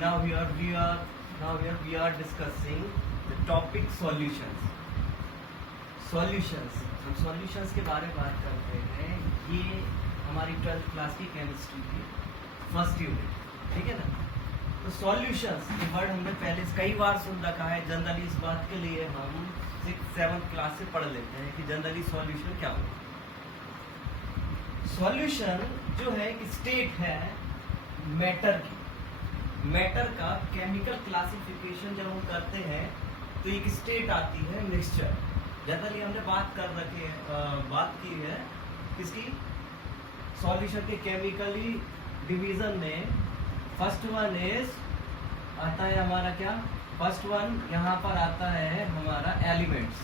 we are discussing the topic solutions. हम solutions के बारे में बात करते हैं. ये हमारी 12th क्लास की केमिस्ट्री की फर्स्ट यूनिट, ठीक है ना. तो सॉल्यूशंस ये वर्ड हमने पहले कई बार सुन रखा है. जनरली इस बात के लिए हम 6th-7th क्लास से पढ़ लेते हैं कि जनरली सॉल्यूशन क्या होता है. सॉल्यूशन जो है कि स्टेट है मैटर की. मैटर का केमिकल क्लासिफिकेशन जब हम करते हैं तो एक स्टेट आती है मिक्सचर. जनरली हमने बात की है किसकी, सॉल्यूशन के केमिकली डिवीजन में. फर्स्ट वन इज आता है हमारा क्या, फर्स्ट वन यहाँ पर आता है हमारा एलिमेंट्स.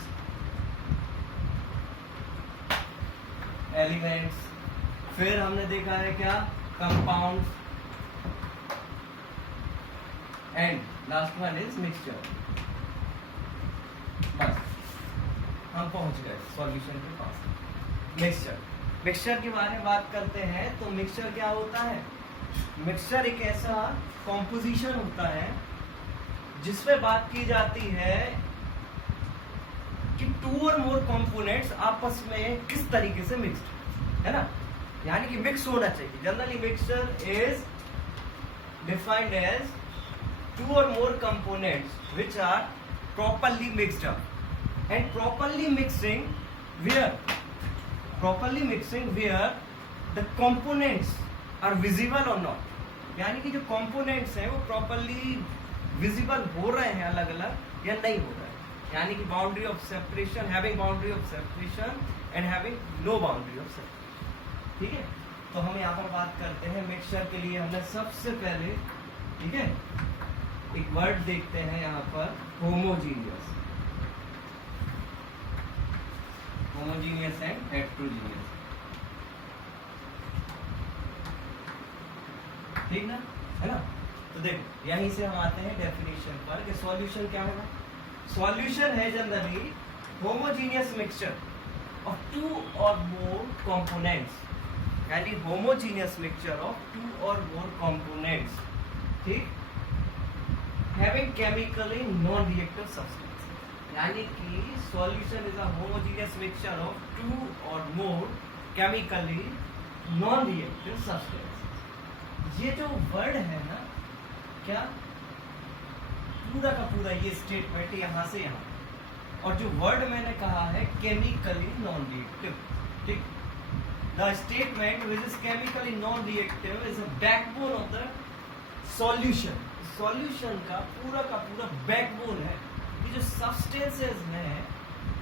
फिर हमने देखा है क्या, compounds, and last one is mixture. बस हम पहुंच गए सॉल्यूशन के पास. मिक्सचर के बारे में बात करते हैं तो मिक्सचर क्या होता है. मिक्सचर एक ऐसा कॉम्पोजिशन होता है जिसमें बात की जाती है कि 2 और मोर कंपोनेंट्स आपस में किस तरीके से मिक्स्ड है ना, यानी कि मिक्स होना चाहिए. Generally mixture is defined as 2 or more components which are properly mixed up, and properly mixing where the components are visible or not. यानी कि जो components हैं वो properly visible हो रहे हैं अलग अलग या नहीं हो रहे हैं. यानी कि boundary of separation, having boundary of separation and having no boundary of separation. ठीक है, तो हम यहाँ पर बात करते हैं मिक्सचर के लिए. हमने सबसे पहले, ठीक है, एक वर्ड देखते हैं यहाँ पर, होमोजीनियस एंड हेट्रोजीनियस. ठीक ना, है ना. तो देखो यहीं से हम आते हैं डेफिनेशन पर कि सॉल्यूशन क्या होगा. सॉल्यूशन है generally homogeneous mixture of 2 or more components, यानी homogeneous mixture of 2 or more components. ठीक, having chemically non-reactive substance, यानी कि solution is a homogeneous mixture of 2 or more chemically non-reactive substances. ये जो वर्ड है ना, क्या पूरा का पूरा ये स्टेटमेंट यहाँ से यहाँ, और जो वर्ड मैंने कहा है केमिकली नॉन रिएक्टिव. ठीक, the statement which is chemically non reactive is a backbone of the solution. Solution का पूरा बैकबोन है. ये जो सब्सटेंसेस हैं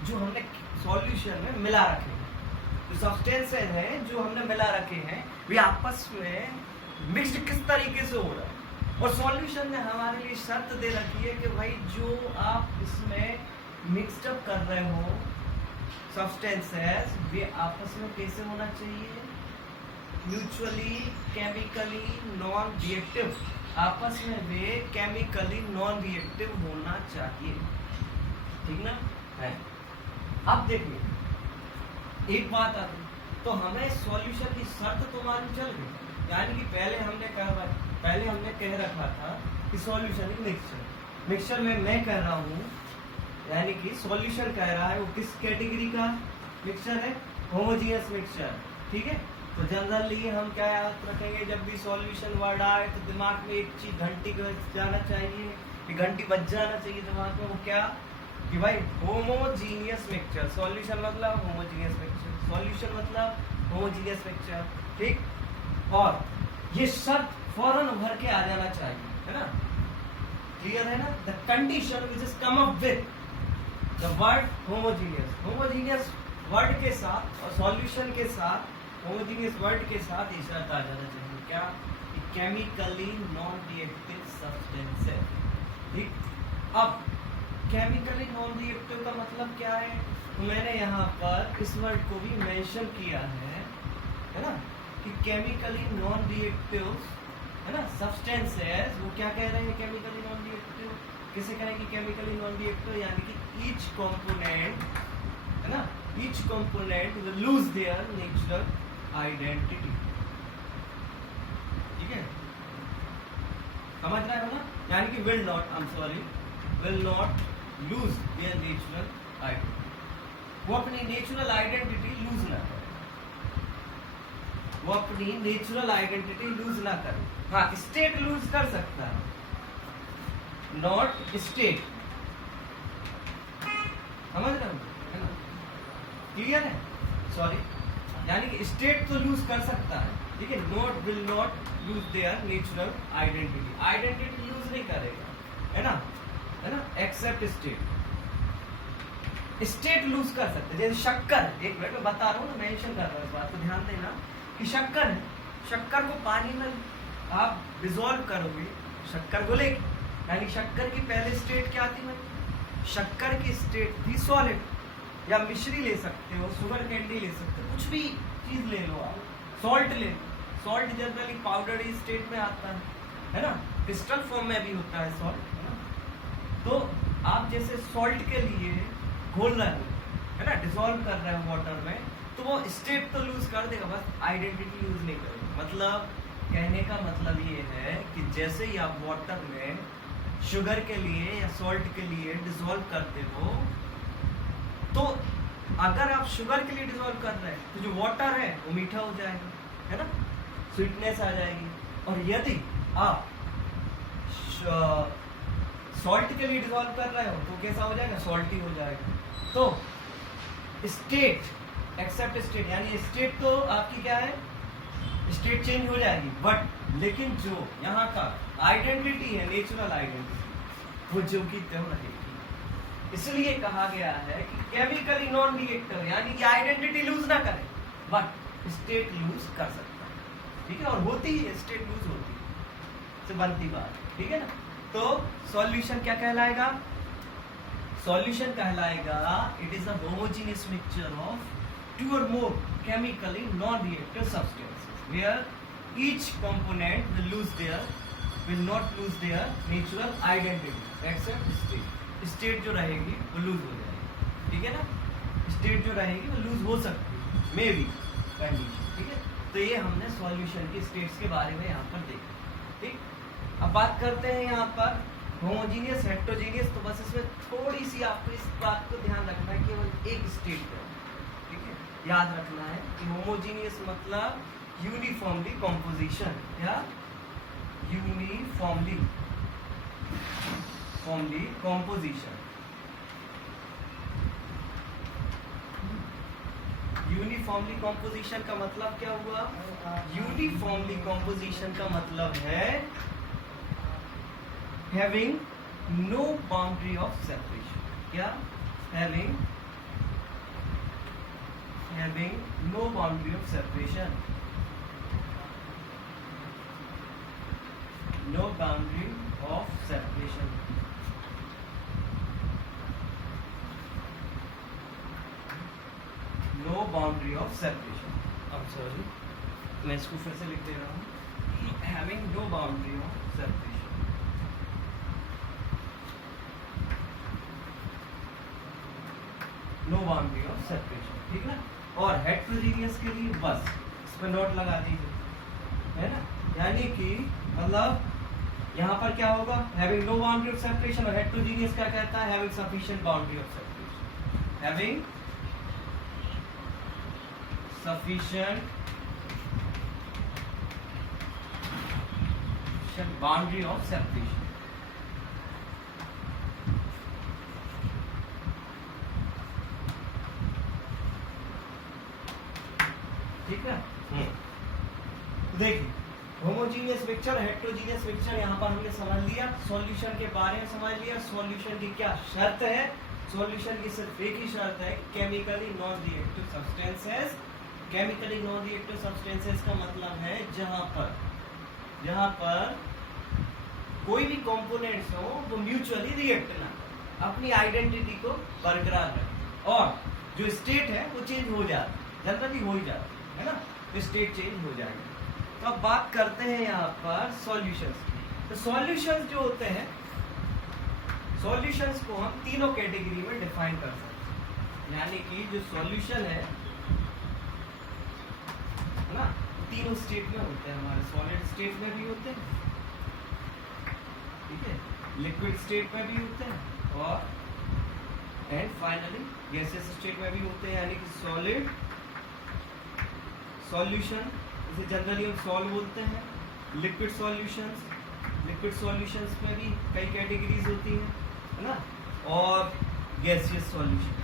जो हमने सॉल्यूशन में मिला रखे हैं, जो सब्सटेंसेस हैं जो हमने मिला रखे हैं, वे आपस में मिक्स्ड किस तरीके से हो रहा है. और सॉल्यूशन ने हमारे लिए शर्त दे रखी है कि भाई जो आप इसमें मिक्सड अप कर रहे हो सब्सटेंसेस, वे आपस में कैसे होना चाहिए, म्यूचुअली केमिकली नॉन रिएक्टिव. आपस में वे केमिकली नॉन रिएक्टिव होना चाहिए. ठीक ना है. अब देखिए एक बात आती, तो हमें सॉल्यूशन की शर्त तो मालूम चल गई. यानी कि पहले हमने कह रखा था कि सॉल्यूशन इज मिक्सचर में मैं कह रहा हूँ, यानी कि सॉल्यूशन कह रहा है वो किस कैटेगरी का मिक्सचर है, होमोजीनियस मिक्सचर. ठीक है, तो जनरली हम क्या याद रखेंगे, जब भी सॉल्यूशन वर्ड आए तो दिमाग में एक चीज घंटी बज जाना चाहिए, घंटी बज जाना चाहिए दिमाग में. वो क्या कि भाई होमोजीनियस मिक्सचर. सॉल्यूशन मतलब होमोजीनियस मिक्सचर, सॉल्यूशन मतलब होमोजीनियस मिक्सचर. ठीक, और ये शर्त फौरन उभर के आ जाना चाहिए, है ना. क्लियर है ना. The condition which is come up with the word homogeneous word के साथ और सॉल्यूशन के साथ, होमोजीनियस वर्ड के साथ ये शर्त आ जाना चाहिए क्या, केमिकली नॉन रिएक्टिव सब्सटेंसेस. ठीक, अब केमिकली नॉन रिएक्टिव का मतलब क्या है, तो मैंने यहाँ पर इस वर्ड को भी मेंशन किया है ना, कि केमिकली नॉन रिएक्टिव, है ना, सब्सटेंसेस. वो क्या कह रहे हैं केमिकली नॉन रिएक्टिव, किसे कहेंगे केमिकली नॉन रिएक्टिव, यानी कि ईच कंपोनेंट, है ना, each component will lose their natural identity. ठीक है, समझ रहे हो ना, यानी कि will not lose their natural identity, वो अपनी नेचुरल आइडेंटिटी लूज ना करे, वो अपनी नेचुरल आइडेंटिटी लूज ना करे। हाँ, स्टेट लूज कर सकता है, नॉट स्टेट, समझ रहे हो, है ना, क्लियर है, सॉरी, यानी कि स्टेट तो लूज कर सकता है, ठीक है, will not lose their natural identity lose नहीं करेगा, है ना, एक्सेप्ट स्टेट लूज कर सकते हैं। जैसे शक्कर, एक मिनट में बता रहा हूँ ना, मेंशन कर रहा हूँ इस बात को, ध्यान देना कि शक्कर है, शक्कर को पानी में आप डिसॉल्व करोगे, शक्कर घुलेगी, यानी शक्कर की पहले स्टेट क्या थी भाई, शक्कर की स्टेट भी सॉलिड, या मिश्री ले सकते हो, शुगर कैंडी ले सकते हो, कुछ भी चीज ले लो आप, सॉल्ट ले लो, सॉल्ट जनरली पाउडर स्टेट में आता है ना, क्रिस्टल फॉर्म में भी होता है सॉल्ट, है ना, तो आप जैसे सॉल्ट के लिए घोल रहे हो, है ना, डिसॉल्व कर रहे हो वाटर में, तो वो स्टेट तो लूज कर देगा, बस आइडेंटिटी लूज नहीं करेगा। मतलब कहने का मतलब ये है कि जैसे ही आप वाटर में शुगर के लिए या सॉल्ट के लिए डिसॉल्व करते हो, तो अगर आप शुगर के लिए डिसॉल्व कर रहे हैं तो जो वाटर है वो मीठा हो जाएगा, है ना, स्वीटनेस आ जाएगी, और यदि आप सॉल्ट के लिए डिसॉल्व कर रहे हो तो कैसा हो जाएगा, सॉल्टी हो जाएगा। तो स्टेट, एक्सेप्ट स्टेट, यानी स्टेट तो आपकी क्या है, स्टेट चेंज हो जाएगी, बट लेकिन जो यहाँ का आइडेंटिटी है, नेचुरल आइडेंटिटी, वो जो की त्यों रहेगी। इसलिए कहा गया है कि केमिकली नॉन रिएक्टर, यानी कि आइडेंटिटी लूज ना करे, बट स्टेट लूज कर सकता है, ठीक है, और होती है, स्टेट लूज होती है, से बनती बात, ठीक है ना। तो सॉल्यूशन क्या कहलाएगा, सॉल्यूशन कहलाएगा it is a homogeneous mixture of 2 or more chemically non-reactive substances where each component will not lose their natural identity except state. State जो रहेगी वो लूज हो जाएगी, ठीक है ना, स्टेट जो रहेगी वो लूज हो सकती है, मे बी कंडीशन, ठीक है। तो ये हमने सॉल्यूशन की स्टेट्स के बारे में यहाँ पर देखा, ठीक। अब बात करते हैं यहाँ पर होमोजीनियस हेट्रोजीनियस, तो बस इसमें थोड़ी सी आपको इस बात को ध्यान रखना है, केवल एक स्टेट पर, ठीक है, याद रखना है कि होमोजीनियस मतलब यूनिफॉर्मली कॉम्पोजिशन, या यूनिफॉर्मली कॉम्पोजिशन, यूनिफॉर्मली कॉम्पोजिशन का मतलब क्या हुआ, यूनिफॉर्मली कॉम्पोजिशन का मतलब है having no boundary of separation, क्या, having no boundary of separation, no boundary of separation, no boundary of separation, I'm sorry, मैं इसको फिर से लिख दे रहा हूँ, having no boundary of separation, no boundary of separation, ठीक ना। और हेट्रोजीनियस के लिए बस इस पर नोट लगा दीजिए, है ना, यानी कि मतलब यहाँ पर क्या होगा, having no boundary of separation, और हेट्रोजीनियस क्या कहता है, having sufficient boundary of separation, having sufficient boundary of separation, ठीक है। देखिए होमोजीनियस मिक्सचर, हेट्रोजीनियस मिक्सचर यहाँ पर हमने समझ लिया, सॉल्यूशन के बारे में समझ लिया, सॉल्यूशन की क्या शर्त है, सॉल्यूशन की सिर्फ एक ही शर्त है, chemically non reactive substances. Chemically non reactive substances का मतलब है जहाँ पर कोई भी कंपोनेंट्स हो वो म्यूचुअली रिएक्ट ना, अपनी आइडेंटिटी को बरकरार रखे, और जो स्टेट है वो चेंज हो जाती है, जनरली हो ही जाती है ना, स्टेट चेंज हो जाएगी। तो अब बात करते हैं यहाँ पर सॉल्यूशंस की। तो सॉल्यूशंस जो होते हैं, सॉल्यूशंस को हम तीनों कैटेगरी में डिफाइन कर सकते हैं, यानी कि जो सॉल्यूशन है ना, तीनों स्टेट में होते हैं हमारे, सॉलिड स्टेट में भी होते हैं, लिक्विड स्टेट में भी होते हैं और एंड फाइनली गैसियस स्टेट में भी होते हैं, यानी कि सॉलिड सॉल्यूशन, इसे जनरली हम सॉल्व बोलते हैं। लिक्विड सॉल्यूशंस, लिक्विड सॉल्यूशंस में भी कई कैटेगरीज होती हैं, है ना, और gaseous solutions,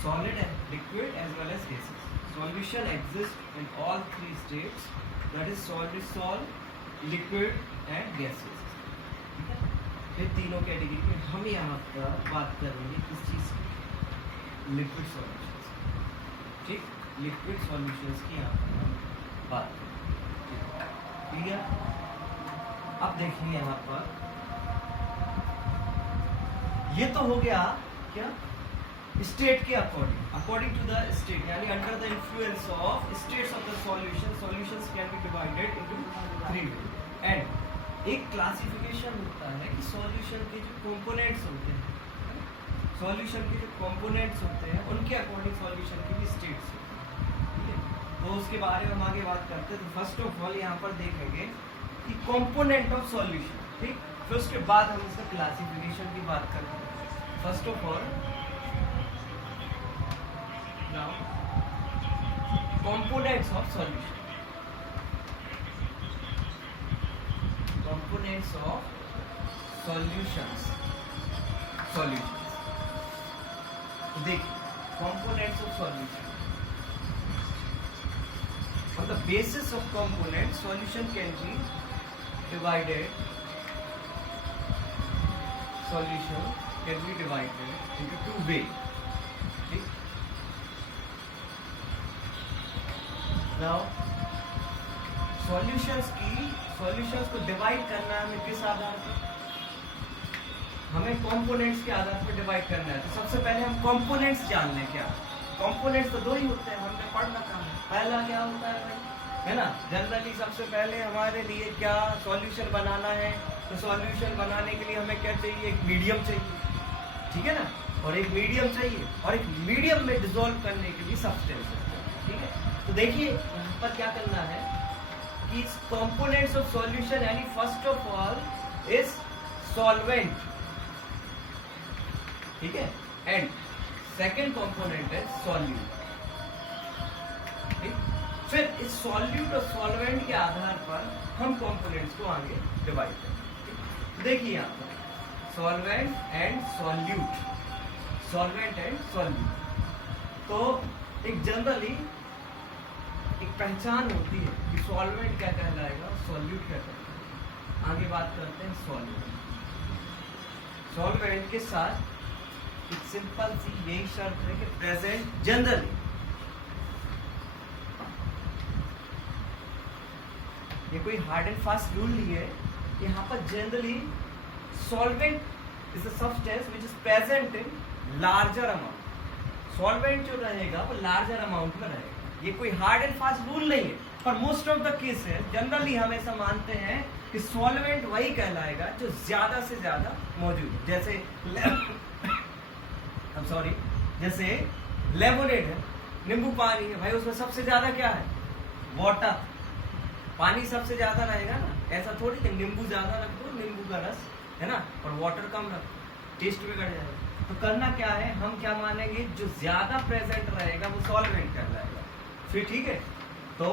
solid and liquid as well as gases. Solution exists in all three states, that is solid, liquid and gaseous. ठीक है, ये तीनों कैटेगरी में हम यहाँ पर बात करेंगे किस चीज़ की, लिक्विड सॉल्यूशंस। ठीक, लिक्विड सॉल्यूशंस की यहाँ पर हम बात करेंगे। ठीक है, अब देखिए यहाँ पर ये तो हो गया क्या, स्टेट के अकॉर्डिंग टू द स्टेट, यानी under the influence of states of the solution, solutions can be divided into 3 way. And एक क्लासिफिकेशन होता है कि सॉल्यूशन के जो कंपोनेंट्स होते हैं, सॉल्यूशन के जो कंपोनेंट्स होते हैं उनके अकॉर्डिंग सॉल्यूशन की भी स्टेट्स होती हैं। ठीक है, तो उसके बारे में हम आगे बात करते हैं। तो फर्स्ट ऑफ ऑल यहाँ पर देखेंगे कि कंपोनेंट ऑफ सॉल्यूशन, ठीक, फिर उसके बाद हम इसका क्लासिफिकेशन की बात करेंगे। First of all now components of solution, components of solutions, तो देखिए components of solution, on the basis of components solution can be divided, solution can be divided into 2 ways। Now, solutions को divide करना है हमें किस आधार पर, हमें components के आधार पर डिवाइड करना है। तो सबसे पहले हम कंपोनेंट्स जान लें। क्या कंपोनेंट्स तो 2 ही होते हैं, हमने पढ़ रखा है। पहला क्या होता है भाई, है ना, जनरली सबसे पहले हमारे लिए क्या सॉल्यूशन बनाना है, तो सॉल्यूशन बनाने के लिए हमें क्या चाहिए, एक मीडियम चाहिए, ठीक है ना, और एक मीडियम चाहिए, और एक मीडियम में डिसॉल्व करने के लिए सब्सटेंस, ठीक है। तो देखिए यहाँ पर क्या करना है कि कंपोनेंट्स ऑफ सॉल्यूशन, यानी first of all is solvent, ठीक है, एंड सेकेंड कंपोनेंट है सॉल्यूट। ठीक, फिर इस सॉल्यूट और सॉल्वेंट के आधार पर हम कंपोनेंट्स को आगे डिवाइड करेंगे। देखिए यहाँ पर solvent and solute, solvent and solute, तो एक जनरली एक पहचान होती है कि सॉल्वेंट क्या कहलाएगा, सॉल्यूट क्या कहलाएगा। आगे बात करते हैं सॉल्वेंट। सॉल्वेंट के साथ एक सिंपल सी यही शर्त है कि प्रेजेंट, जनरली ये कोई हार्ड एंड फास्ट रूल नहीं है, यहाँ पर generally solvent is a substance which is present in larger amount. Solvent जो रहेगा वो लार्जर अमाउंट में रहेगा। ये कोई हार्ड एंड फास्ट रूल नहीं है, पर most of the cases generally हम ऐसा मानते हैं कि सॉल्वेंट वही कहलाएगा जो ज्यादा से ज्यादा मौजूद है। जैसे जैसे लेमोनेड है, नींबू पानी है, भाई उसमें सबसे ज्यादा क्या है, वाटर, पानी सबसे ज्यादा रहेगा ना। ऐसा थोड़ी कि नींबू ज्यादा रख दो, नींबू का रस, है ना, और वाटर कम रख दो, टेस्ट बिगड़ जाएगा। तो करना क्या है, हम क्या मानेंगे, जो ज्यादा प्रेजेंट रहेगा वो सॉल्वेंट कहलाएगा। फिर ठीक है, तो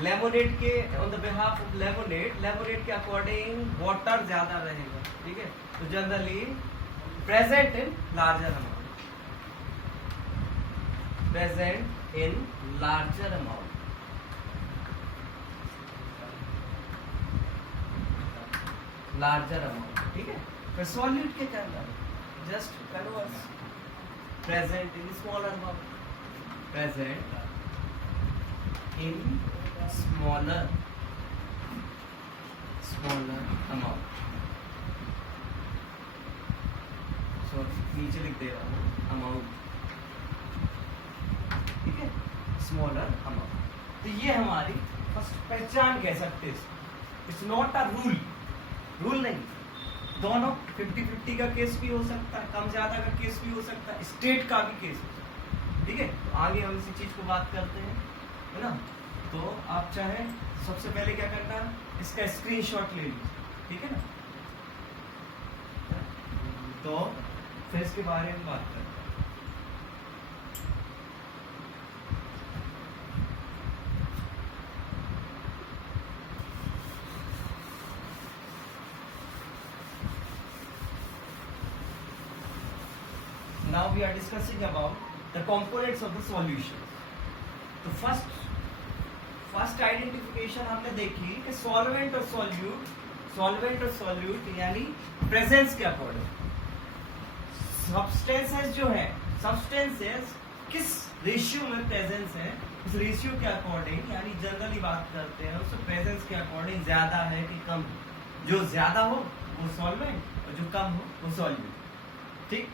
लेमोनेड के on the behalf of lemonade के अकॉर्डिंग वाटर ज्यादा रहेगा, ठीक है, तो generally present in larger amount, present in larger amount, larger amount, ठीक है। फिर सॉल्यूट के क्या है, just converse, present in smaller amount, present in smaller amount। so नीचे लिख दे रहा हूँ अमाउंट, ठीक है, स्मॉलर अमाउंट। तो ये हमारी फर्स्ट पहचान कह सकते हैं। इट्स नॉट अ रूल नहीं, दोनों 50-50 का केस भी हो सकता है, कम ज्यादा का केस भी हो सकता है, स्टेट का भी केस हो सकता है, ठीक है। तो आगे हम इसी चीज को बात करते हैं, है ना। तो आप चाहे सबसे पहले क्या करना है, इसका स्क्रीनशॉट ले लीजिए, ठीक है ना। तो फिर इसके बारे में बात करते हैं। Now we are discussing about the components of the solution. तो फर्स्ट आइडेंटिफिकेशन हमने देखी कि सॉल्वेंट और सॉल्यूट यानी प्रेजेंस के अकॉर्डिंग सब्सटेंसेस जो है, सब्सटेंसेस किस रेशियो में प्रेजेंस है, उस रेशियो के अकॉर्डिंग यानी जनरली बात करते हैं उससे प्रेजेंस के अकॉर्डिंग ज्यादा है कि कम है। जो ज्यादा हो वो सॉल्वेंट और जो कम हो वो सॉल्यूट। ठीक,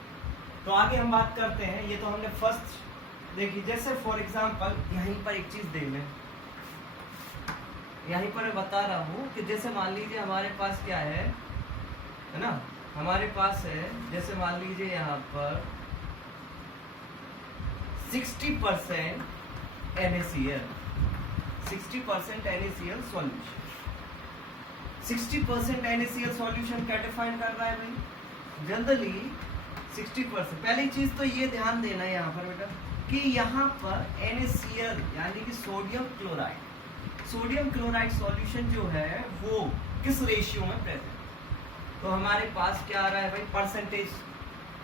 तो आगे हम बात करते हैं। ये तो हमने फर्स्ट देखी। जैसे फॉर एग्जांपल यहीं पर एक चीज देख लें, यहीं पर बता रहा हूं कि जैसे मान लीजिए हमारे पास क्या है ना, हमारे पास है जैसे मान लीजिए यहाँ पर 60% NaCl, 60% NaCl solution. 60% NaCl solution क्या डिफाइन कर रहा है भाई? जनरली 60%। पहली चीज तो ये ध्यान देना है यहाँ पर बेटा कि यहाँ पर NaCl यानी कि सोडियम क्लोराइड सॉल्यूशन जो है वो किस रेशियो में प्रेजेंट। तो हमारे पास क्या आ रहा है भाई? परसेंटेज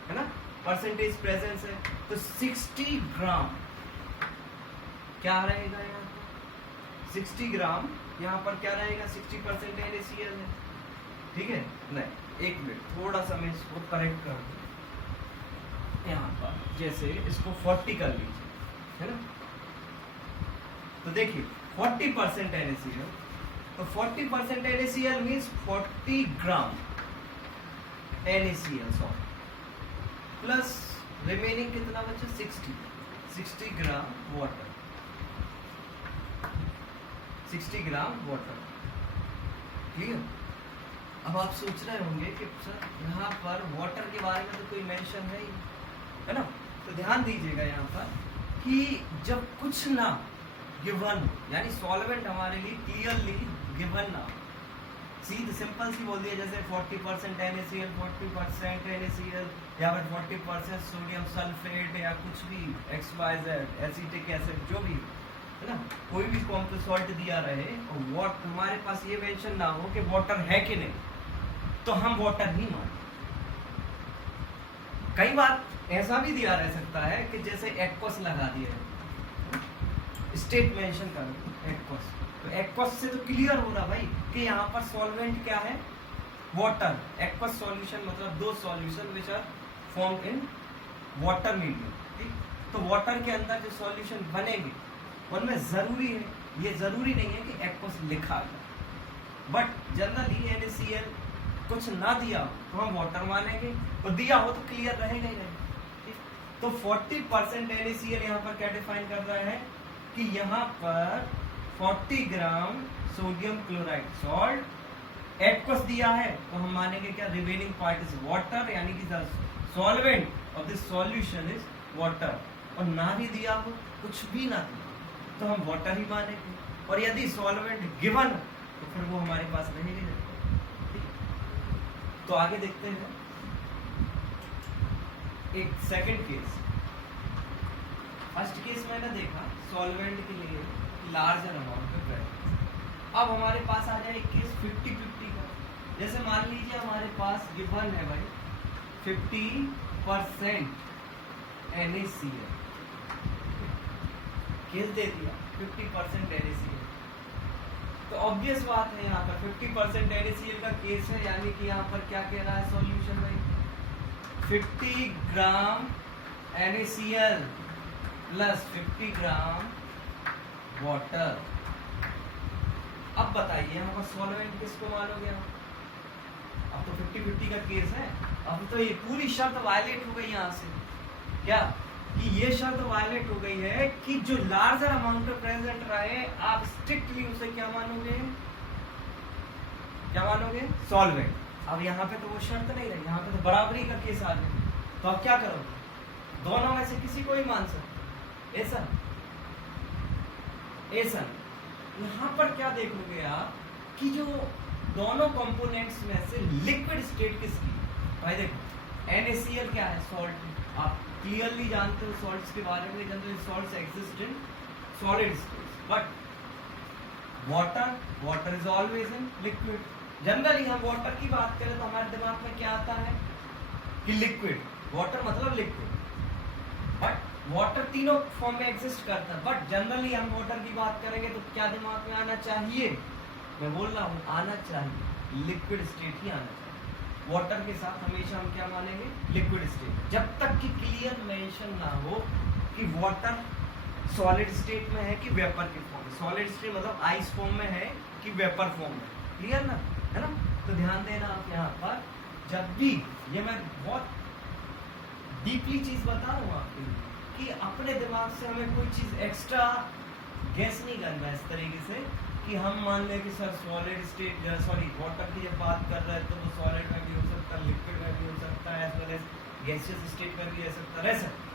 है ना, परसेंटेज प्रेजेंस है। तो 60 ग्राम क्या रहेगा यहाँ पर? 60 ग्राम यहाँ पर क्या रहेगा? 60% NaCl है। ठीक है, नहीं एक मिनट थोड़ा सा मैं इसको करेक्ट कर दूं। यहाँ पर जैसे इसको 40 कर लीजिए, है ना। तो देखिए 40% NaCl, तो 40% NaCl मीन्स 40 ग्राम NaCl सॉल्ट प्लस रिमेनिंग कितना बचा? 60 gram water, 60 gram water. Clear? अब आप सोच रहे होंगे कि सर यहाँ पर वाटर के बारे में तो कोई मेंशन है ना। तो ध्यान दीजिएगा यहाँ पर कि जब कुछ ना गिवन यानी सॉल्वेंट हमारे लिए क्लियरली गिवन ना, सीधे सिंपल सी बोल दिया जैसे 40% NaCl, 40% NaCl या फिर 40% सोडियम सल्फेट या कुछ भी XYZ एसिटिक एसिड जो भी है ना, कोई भी कॉम्प्लेक्स सॉल्ट दिया रहे और हमारे पास ये मेंशन ना हो कि वाटर है कि नहीं, तो हम वाटर ही माने। कई बार ऐसा भी दिया रह सकता है कि जैसे एक्वस लगा दिया है, स्टेट मेंशन कर एक्वस, तो एक्वस से तो क्लियर हो रहा भाई कि यहाँ पर सॉल्वेंट क्या है? वाटर। एक्वस सॉल्यूशन मतलब दो solution which are formed in water medium. ठीक, तो वाटर के अंदर जो सॉल्यूशन बनेंगे उनमें जरूरी है, ये जरूरी नहीं है कि एक्वस लिखा जाए, बट जनरली NaCl कुछ ना दिया तो हम वाटर मानेंगे और दिया हो तो क्लियर रहेगा ही नहीं। तो 40% NaCl यहाँ पर क्या डिफाइन कर रहा है कि यहाँ पर 40 gram sodium chloride salt aqueous दिया है तो हम मानेंगे क्या? रिमेनिंग पार्ट इज वाटर, यानी कि the solvent of this solution is water. और ना ही दिया हो, कुछ भी ना दिया तो हम वाटर ही मानेंगे। और यदि सॉल्वेंट गिवन तो फिर वो हमारे पास रहेगा। तो आगे देखते हैं एक सेकंड केस। फर्स्ट केस मैंने देखा सॉल्वेंट के लिए लार्जर अमाउंट में प्रेजेंस। अब हमारे पास आ जाए एक केस 50-50 का। जैसे मान लीजिए हमारे पास गिवन है भाई 50% NaCl, केस दे दिया 50% NaCl। तो ऑब्वियस बात है यहाँ पर 50% NaCl का केस है, यानी कि यहाँ पर क्या कह रहा है सॉल्यूशन भाई? 50 ग्राम NaCl प्लस 50 ग्राम वाटर। अब बताइए यहाँ पर सॉल्वेंट किसको मानोगे? अब तो 50-50 का केस है, अब तो ये पूरी शर्त वायलेट हो गई यहाँ से। क्या कि ये शर्त वायलेट हो गई है कि जो लार्जर अमाउंट में प्रेजेंट रहे आप स्ट्रिक्टली उसे क्या मानोगे? क्या मानोगे? सॉल्वेंट। अब यहाँ पे तो वो शर्त नहीं रही, यहाँ पे तो बराबरी का केस आ गया। तो अब क्या करोगे? दोनों में से किसी को ही मान सकते। ऐसा यहाँ पर क्या देखोगे आप कि जो दोनों कंपोनेंट्स में से लिक्विड स्टेट किसकी? भाई देखो NaCl क्या है? सॉल्ट। आप क्लियरली जानते हो सॉल्ट्स के बारे में, जानते हो salts exist in solid state, but water is always in liquid. Generally हम वाटर की बात करें तो हमारे दिमाग में क्या आता है कि लिक्विड, वाटर मतलब लिक्विड, बट वाटर तीनों फॉर्म में एग्जिस्ट करता है। बट जनरली हम वाटर की बात करेंगे तो क्या दिमाग में आना चाहिए? मैं बोल रहा हूँ आना चाहिए लिक्विड स्टेट ही आना चाहिए। वाटर के साथ हमेशा हम क्या मानेंगे? लिक्विड स्टेट, जब तक कि क्लियर मेंशन ना हो कि वाटर सॉलिड स्टेट में है कि वेपर के फॉर्म में। सॉलिड स्टेट मतलब आइस फॉर्म में है कि वेपर फॉर्म में, क्लियर ना, है ना? तो ध्यान देना आप यहाँ पर, जब भी ये मैं बहुत डीपली चीज बता रहा हूँ आपके लिए कि अपने दिमाग से हमें कोई चीज एक्स्ट्रा गैस नहीं करना इस तरीके से कि हम मान लें कि sir solid state, sorry water की जब बात कर रहे हैं तो वो सॉलिड में भी हो सकता है, लिक्विड में भी हो सकता है, as well as gaseous state में भी रह सकता है।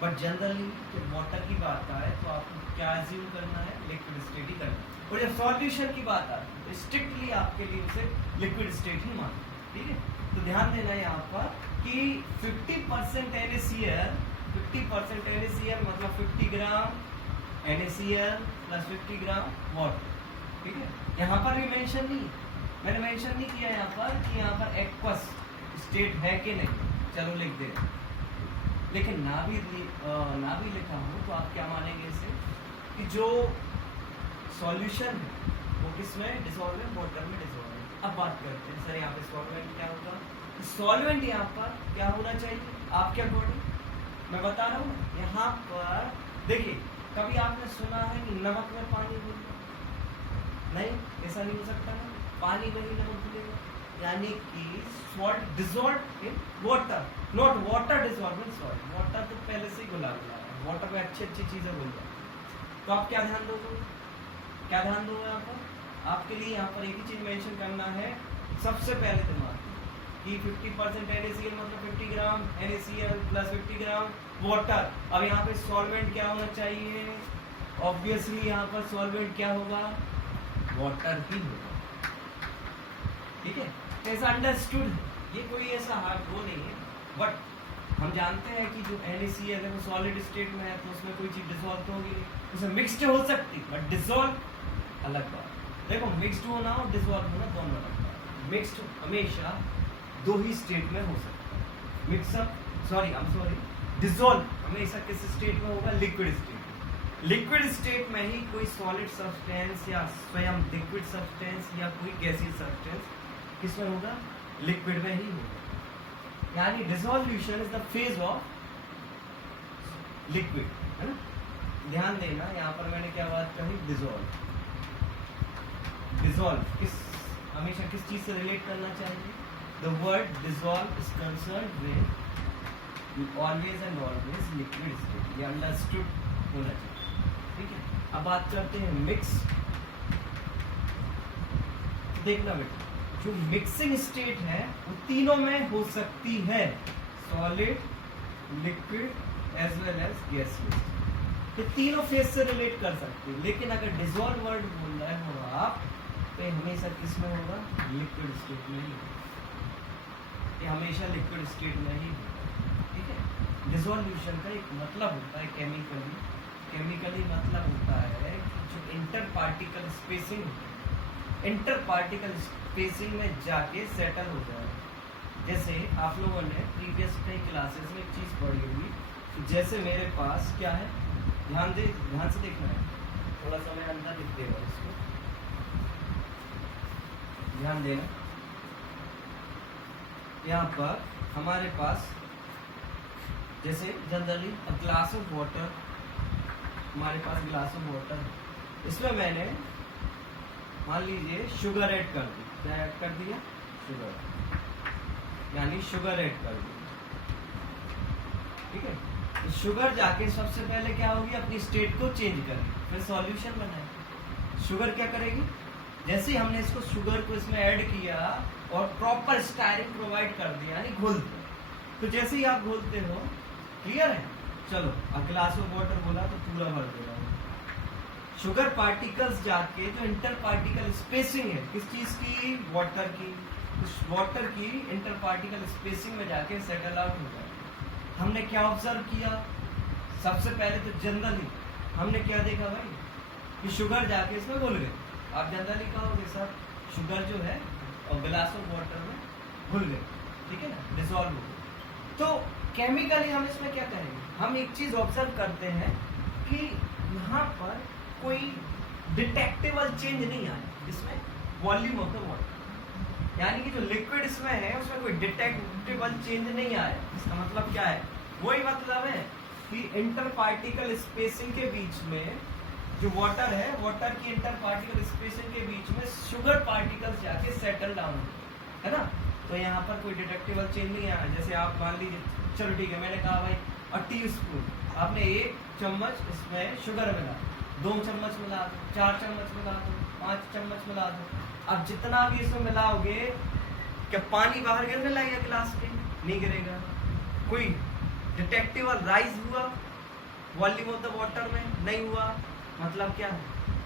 बट जनरली जब वाटर की बात आए तो आपको क्या अज्यूम करना है? लिक्विड स्टेट ही करना है। और जब सॉल्यूशन की बात आए तो स्ट्रिक्टली आपके लिए उसे लिक्विड स्टेट ही मानना, ठीक है? तो ध्यान देना यहाँ पर कि 50% NaCl, 50% NaCl मतलब 50 ग्राम NaCl प्लस 50 ग्राम वाटर, ठीक है? यहाँ पर भी मेंशन नहीं, मैंने मेंशन नहीं किया यहाँ पर कि यहाँ पर एक्वस स्टेट है कि नहीं, चलो लिख दे। लेकिन ना भी लिखा हो तो आप क्या मानेंगे इसे कि जो सॉल्यूशन है वो किसमें? डिसॉल्वेंट, वाटर में डिसॉल्वेंट। अब बात करते हैं सर यहाँ पे सॉल्वेंट क्या होगा? सॉल्वेंट यहाँ पर क्या होना चाहिए आपके अकॉर्डिंग? मैं बता रहा हूँ यहाँ पर देखिए, कभी आपने सुना है कि नमक में पानी घुलेगा? नहीं, ऐसा नहीं हो सकता ना, पानी में ही नमक घुलेगा, यानी कि salt dissolve in water, not water dissolve in salt. Water तो पहले से ही घुला हुआ है, वाटर में अच्छी अच्छी चीजें घुल जाती है। तो आप क्या ध्यान दोगे? क्या ध्यान दोगे यहाँ पर? आपके लिए यहाँ पर एक ही चीज मेंशन करना है सबसे पहले दिमाग कि 50% NaCl मतलब 50 ग्राम NaCl प्लस 50 ग्राम वाटर। अब यहाँ पे सॉल्वेंट क्या होना चाहिए? ऑब्वियसली यहाँ पर सॉल्वेंट क्या होगा? वाटर ही होगा, ठीक है? ऐसा अंडरस्टूड है, ये कोई ऐसा हार्ड वो नहीं है। बट हम जानते हैं कि जो NaCl है वो सॉलिड स्टेट में है तो उसमें कोई चीज डिसॉल्व तो होगी नहीं, उसमें मिक्स्ड हो सकती, बट डिसॉल्व अलग बात। देखो मिक्स्ड होना और डिसॉल्व होना दोनों अलग बात। मिक्स्ड हमेशा दो ही स्टेट में हो सकता है। मिक्सअप डिसॉल्व हमेशा किस स्टेट में होगा? Liquid state. लिक्विड स्टेट में ही कोई सॉलिड सब्सटेंस या स्वयं लिक्विड सब्सटेंस या कोई गैसियस सब्सटेंस किसमें होगा? लिक्विड में ही होगा। यानी dissolution is the phase of liquid, है ना? ध्यान देना यहाँ पर मैंने क्या बात कही? डिसॉल्व। डिसॉल्व हमेशा किस चीज से रिलेट करना चाहिए? The word dissolve is concerned with always and always liquid state, ये अंडरस्टूड होना चाहिए, ठीक है? अब बात करते हैं मिक्स। देखना बेटा, जो मिक्सिंग स्टेट है वो तीनों में हो सकती है, solid, liquid as well as gaseous. तो तीनों फेज से रिलेट कर सकते हैं। लेकिन अगर डिसॉल्व वर्ड बोल रहे हो आप तो ये हमेशा किस में होगा? लिक्विड स्टेट में ही होगा, ये हमेशा लिक्विड स्टेट में ही होगा, ठीक है? डिसॉल्यूशन का एक मतलब होता है केमिकली मतलब होता है जो inter particle spacing, inter particle spacing में जाके सेटल हो जाए। जैसे आप लोगों ने प्रीवियस कई क्लासेस में एक चीज पढ़ी होगी, जैसे मेरे पास क्या है, ध्यान से देखना है, थोड़ा सा मैं अंदर लिख देगा इसको, ध्यान देना। यहाँ पर हमारे पास जैसे जनरली ग्लास ऑफ वाटर, हमारे पास ग्लास ऑफ वाटर, इसमें मैंने मान लीजिए शुगर ऐड कर दी। क्या ऐड कर दिया? शुगर, यानी शुगर ऐड कर दी, ठीक है? शुगर जाके सबसे पहले क्या होगी? अपनी स्टेट को चेंज करेगी, फिर सॉल्यूशन बनाएगी। शुगर क्या करेगी? जैसे ही हमने इसको शुगर को इसमें ऐड किया और प्रॉपर स्टायरिंग प्रोवाइड कर दिया, यानी घोलते, तो जैसे ही आप घोलते हो, क्लियर है? चलो अब ग्लास ऑफ वाटर बोला तो पूरा भर दे रहा हूँ, शुगर पार्टिकल्स जाके जो इंटर पार्टिकल स्पेसिंग है किस चीज की, वाटर की, उस वाटर की इंटर पार्टिकल स्पेसिंग में जाके सेटल आउट हो जाए। हमने क्या ऑब्जर्व किया, सबसे पहले तो जनरली हमने क्या देखा भाई कि शुगर जाके इसमें घुल गए। आप जनरली कहोगे सर शुगर जो है और गिलास ऑफ वाटर में घुल गए, ठीक है ना, डिसॉल्व हो गए। तो केमिकली हम इसमें क्या करेंगे, हम एक चीज ऑब्जर्व करते हैं कि यहाँ पर कोई डिटेक्टेबल चेंज नहीं आया इसमें वॉल्यूम ऑफ द वाटर, यानी कि जो लिक्विड इसमें है उसमें कोई डिटेक्टेबल चेंज नहीं आया। इसका मतलब क्या है, वही मतलब है कि इंटर पार्टिकल स्पेसिंग के बीच में जो वाटर है, वाटर की इंटर पार्टिकल स्पेसिंग के बीच में शुगर पार्टिकल्स जाके सेटल डाउन है ना। तो यहाँ पर कोई डिटेक्टेबल चेंज नहीं आया। जैसे आप मान लीजिए, चलो ठीक है, मैंने कहा भाई अ टी स्पून, आपने 1 चम्मच इसमें शुगर मिला, 2 चम्मच मिला दो, 4 चम्मच मिला दो, 5 चम्मच मिला दो। अब जितना भी इसमें मिलाओगे, क्या पानी बाहर गिरने लगेगा गिलास के? नहीं गिरेगा। कोई डिटेक्टेबल राइज हुआ वॉल्यूम ऑफ द वाटर में? नहीं हुआ। मतलब क्या है,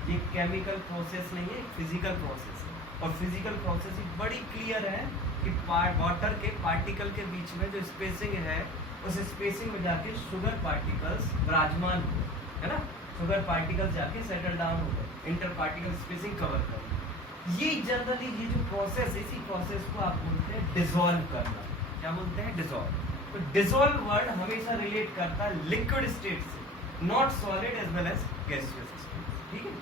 ये केमिकल प्रोसेस नहीं है, फिजिकल प्रोसेस है। और फिजिकल प्रोसेस ही बड़ी क्लियर है कि वाटर के पार्टिकल के बीच में जो स्पेसिंग है, उस स्पेसिंग में जाके शुगर पार्टिकल्स विराजमान हुए, है ना। शुगर पार्टिकल्स जाके सेटल डाउन हो गए, इंटर पार्टिकल स्पेसिंग कवर कर। ये जनरली ये जो प्रोसेस, इसी प्रोसेस को आप बोलते हैं डिसॉल्व करना। क्या बोलते हैं? डिसॉल्व। तो डिसॉल्व वर्ड हमेशा रिलेट करता है लिक्विड स्टेट से, not solid as well as gaseous state, ठीक है।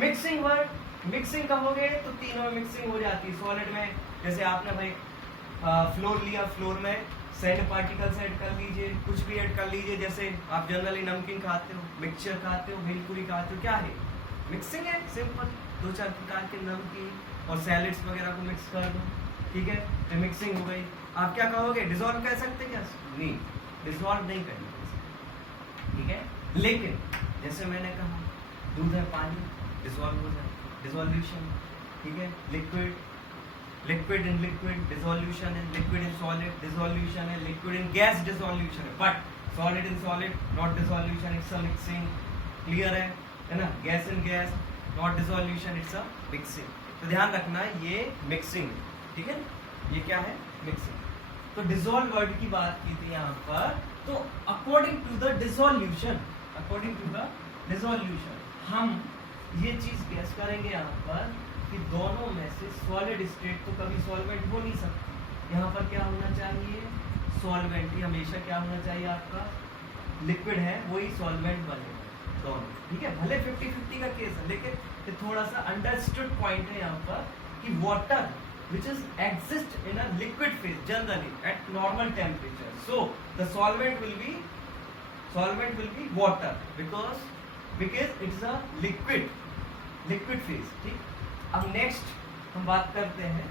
मिक्सिंग वर्ड, मिक्सिंग कब हो गए तो तीनों में मिक्सिंग हो जाती है। सॉलिड में जैसे आपने भाई फ्लोर लिया, फ्लोर में सैंड पार्टिकल्स ऐड कर लीजिए, कुछ भी ऐड कर लीजिए। जैसे आप जनरली नमकीन खाते हो, मिक्सचर खाते हो, भेलपुरी खाते हो, क्या है? मिक्सिंग है, सिंपल। 2-4 प्रकार के नमकीन और सैलेड्स वगैरह को मिक्स कर दो, ठीक है, तो मिक्सिंग हो गई। आप क्या कहोगे, डिसॉल्व कह सकते हैं क्या? नहीं, डिसॉल्व नहीं करेंगे, ठीक है। लेकिन जैसे मैंने कहा दूध है, पानी डिसॉल्व हो जाए, डिसॉल्यूशन, ठीक है। Liquid, liquid in liquid dissolution है, लिक्विड इन सॉलिड डिसॉल्यूशन है, लिक्विड इन गैस डिसॉल्यूशन है। But solid in solid not dissolution, it's a mixing. Clear है ना। Gas in gas not dissolution, it's a mixing. तो ध्यान रखना ये mixing, ठीक है, ये क्या है? मिक्सिंग। तो डिसॉल्व वर्ड की बात की थी यहाँ पर। तो according to the dissolution, according to the dissolution हम ये चीज गैस करेंगे यहाँ पर कि दोनों में से सॉलिड स्टेट तो कभी सॉल्वेंट हो नहीं सकती। यहाँ पर क्या होना चाहिए? सॉल्वेंट ही हमेशा क्या होना चाहिए आपका? लिक्विड है वही सॉल्वेंट बनेगा दोनों, ठीक है। भले 50-50 का केस है, लेकिन ये थोड़ा सा अंडरस्टूड पॉइंट है यहाँ पर कि water which is exist in a liquid phase generally at normal temperature, so the solvent will be water because it's a liquid phase, ठीक। अब नेक्स्ट हम बात करते हैं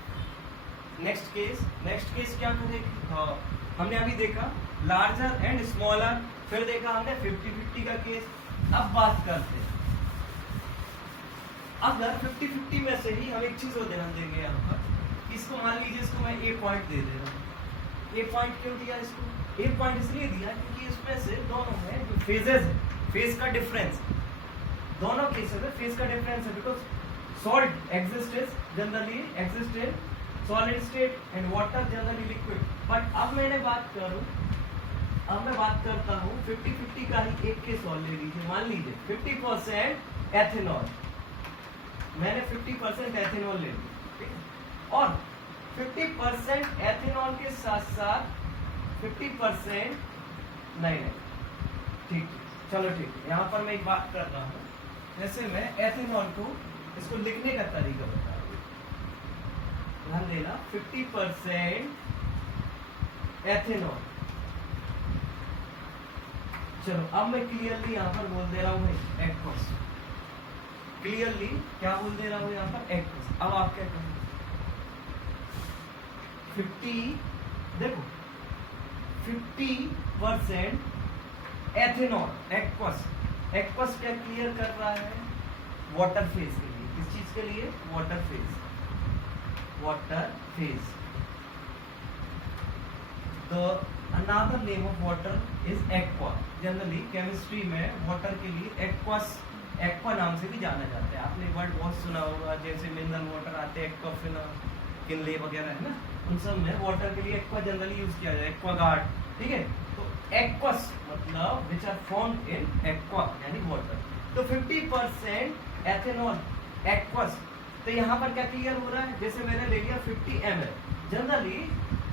नेक्स्ट केस क्या करेंगे? हाँ, हमने अभी देखा लार्जर एंड स्मॉलर, फिर देखा हमने 50-50 का केस। अब बात करते हैं, अगर 50-50 में से ही हम एक चीज को ध्यान देंगे यहाँ पर, इसको मान लीजिए, इसको मैं ए पॉइंट दे दे रहा हूँ। ए पॉइंट क्यों दिया इसको? ए पॉइंट इसलिए दिया क्योंकि इसमें से दोनों में जो फेजेस है, फेज का डिफरेंस, दोनों केसेस में फेज का डिफरेंस है। Because salt exist generally exist in solid state and water generally liquid. But अब मैं बात करता हूँ 50-50 का ही एक केस और ले लीजिए। मान लीजिए 50% एथेनॉल, मैंने 50% एथेनॉल ले लिया, ठीक है, और 50% एथेनॉल के साथ साथ 50% नहीं, ठीक, चलो ठीक है। यहाँ पर मैं एक बात करता हूँ, जैसे मैं एथेनॉल को इसको लिखने का तरीका बता रहा हूँ, ध्यान देना। 50% एथेनॉल, चलो अब मैं क्लियरली यहाँ पर बोल दे रहा हूँ एक्वस, क्लियरली क्या बोल दे रहा हूँ यहाँ पर? एक्वस। अब आप क्या करें? 50 एथेनॉल एक्वस क्या क्लियर कर रहा है? वाटर फेज के लिए। किस चीज के लिए? Water phase. तो another name of water is aqua. Generally chemistry में वाटर के लिए एक्वस एक्वा नाम से भी जाना जाता है। आपने वर्ड बहुत सुना होगा, जैसे मिनरल वाटर आते हैं, एक्वाफिना, किनले वगैरह है ना, उन सब में वाटर के लिए एक्वा जनरली यूज किया जाए, एक्वागार्ड, ठीक है। तो एक्वस मतलब which are found in aqua यानी वाटर। तो 50% एथेनॉल एक्वस, तो यहाँ पर क्या क्लियर हो रहा है, जैसे मैंने ले लिया 50 ml, जनरली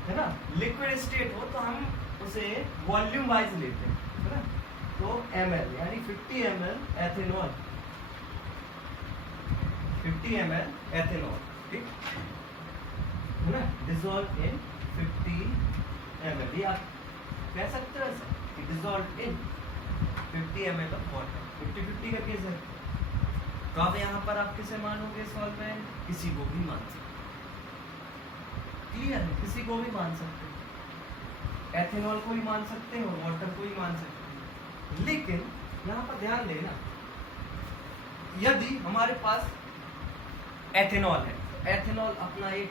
है ना लिक्विड स्टेट हो तो हम उसे वॉल्यूम वाइज लेते हैं, है ना। तो ml यानी 50 ml एथेनॉल, 50 ml एथेनॉल, ठीक है ना, डिसॉल्व इन 50 ml। ये आप कह सकते हो ऐसा कि dissolve in 50 ml of water. 50-50 का केस है, तो अब यहाँ पर आप किसे मानोगे सॉल्वेंट, किसी को भी मान सकते, क्लियर है, किसी को भी मान सकते हो, एथेनॉल को भी मान सकते हो, वाटर को भी मान सकते हो। लेकिन यहाँ पर ध्यान देना, यदि हमारे पास एथेनॉल है तो एथेनॉल अपना एक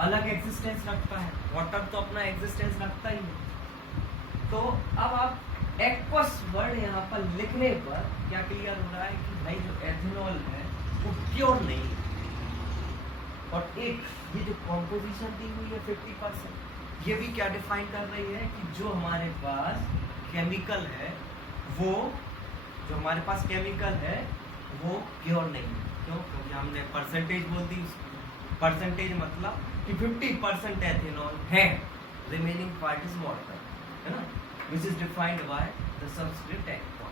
अलग एग्जिस्टेंस रखता है, वाटर तो अपना एग्जिस्टेंस रखता ही है। तो अब आप एक्वस वर्ड यहाँ पर लिखने पर क्या क्लियर हो रहा है कि भाई जो एथेनॉल है वो प्योर नहीं है। और एक ये जो कॉम्पोजिशन दी हुई है 50%, ये भी क्या डिफाइन कर रही है कि जो हमारे पास केमिकल है, वो जो हमारे पास केमिकल है वो प्योर नहीं है। क्यों? क्योंकि हमने परसेंटेज बोल दी उसकी। परसेंटेज मतलब कि 50% एथेनॉल है, रिमेनिंग पार्ट इज वाटर, है ना, which is defined by the subscript aqua,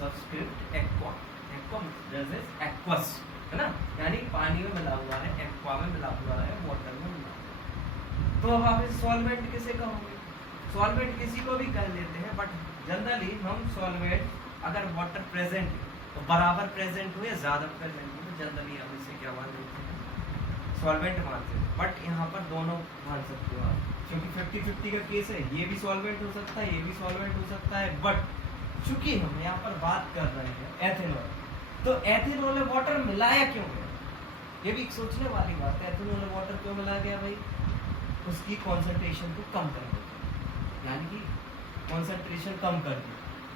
subscript aqua, aqua is aqueous, है ना, यानी पानी में मिला हुआ है, एक्वा में मिला हुआ है, वाटर में मिला हुआ है। तो अब आप इस सॉल्वेंट किसे कहोगे? सॉल्वेंट किसी को भी कह लेते हैं, बट जनरली हम सॉल्वेंट अगर वाटर प्रेजेंट है तो बराबर प्रेजेंट हो या ज्यादा प्रेजेंट हो तो जनरली हम इसे क्या मान लेते हैं, सॉल्वेंट मानते हैं। बट यहाँ पर दोनों मान सकते हो आप, क्योंकि 50-50 का केस है, ये भी सॉल्वेंट हो सकता है, ये भी सॉल्वेंट हो सकता है। बट चूंकि हम यहाँ पर बात कर रहे हैं एथेनॉल, तो एथेनॉल में वाटर मिलाया क्यों गया, ये भी एक सोचने वाली बात है। एथेनॉल में वाटर क्यों मिलाया गया भाई? उसकी कॉन्सेंट्रेशन को कम करने के लिए, यानी कि कॉन्सेंट्रेशन कम कर दी।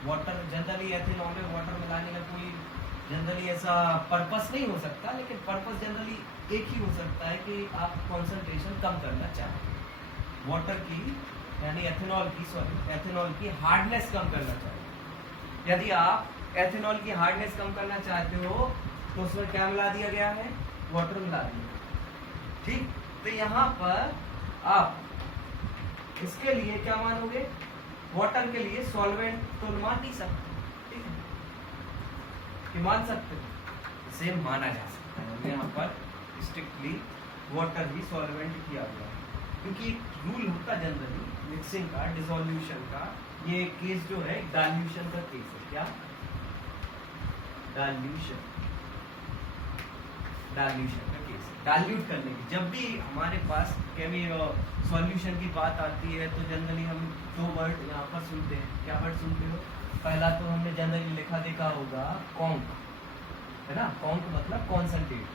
वाटर जनरली एथेनॉल में वाटर मिलाने का कोई जनरली ऐसा पर्पस नहीं हो सकता, लेकिन पर्पस जनरली एक ही हो सकता है कि आप कॉन्सेंट्रेशन कम करना चाहते हैं, वाटर की यानी एथेनॉल की हार्डनेस कम करना चाहते हो। यदि आप एथेनॉल की हार्डनेस कम करना चाहते हो तो उसमें क्या मिला दिया गया है? वाटर मिला दिया, ठीक। तो यहाँ पर आप इसके लिए क्या मानोगे? वाटर के लिए सॉल्वेंट तो मान नहीं सकते, ठीक है, कि मान सकते हो, सेम माना जा सकता है। यहाँ पर स्ट्रिक्टली वाटर ही सॉल्वेंट किया गया है, क्योंकि एक रूल होता है जनरली मिक्सिंग का, डिसोल्यूशन का। ये केस जो है डाइल्यूशन का केस है। क्या? डाइल्यूशन का केस, डाइल्यूट करने की। जब भी हमारे पास सॉल्यूशन की बात आती है तो जनरली हम दो वर्ड यहाँ पर सुनते हैं। क्या वर्ड सुनते हो? पहला तो हमने जनरली लिखा देखा होगा कॉन्क, है ना, कॉन्क मतलब कॉन्सेंट्रेट,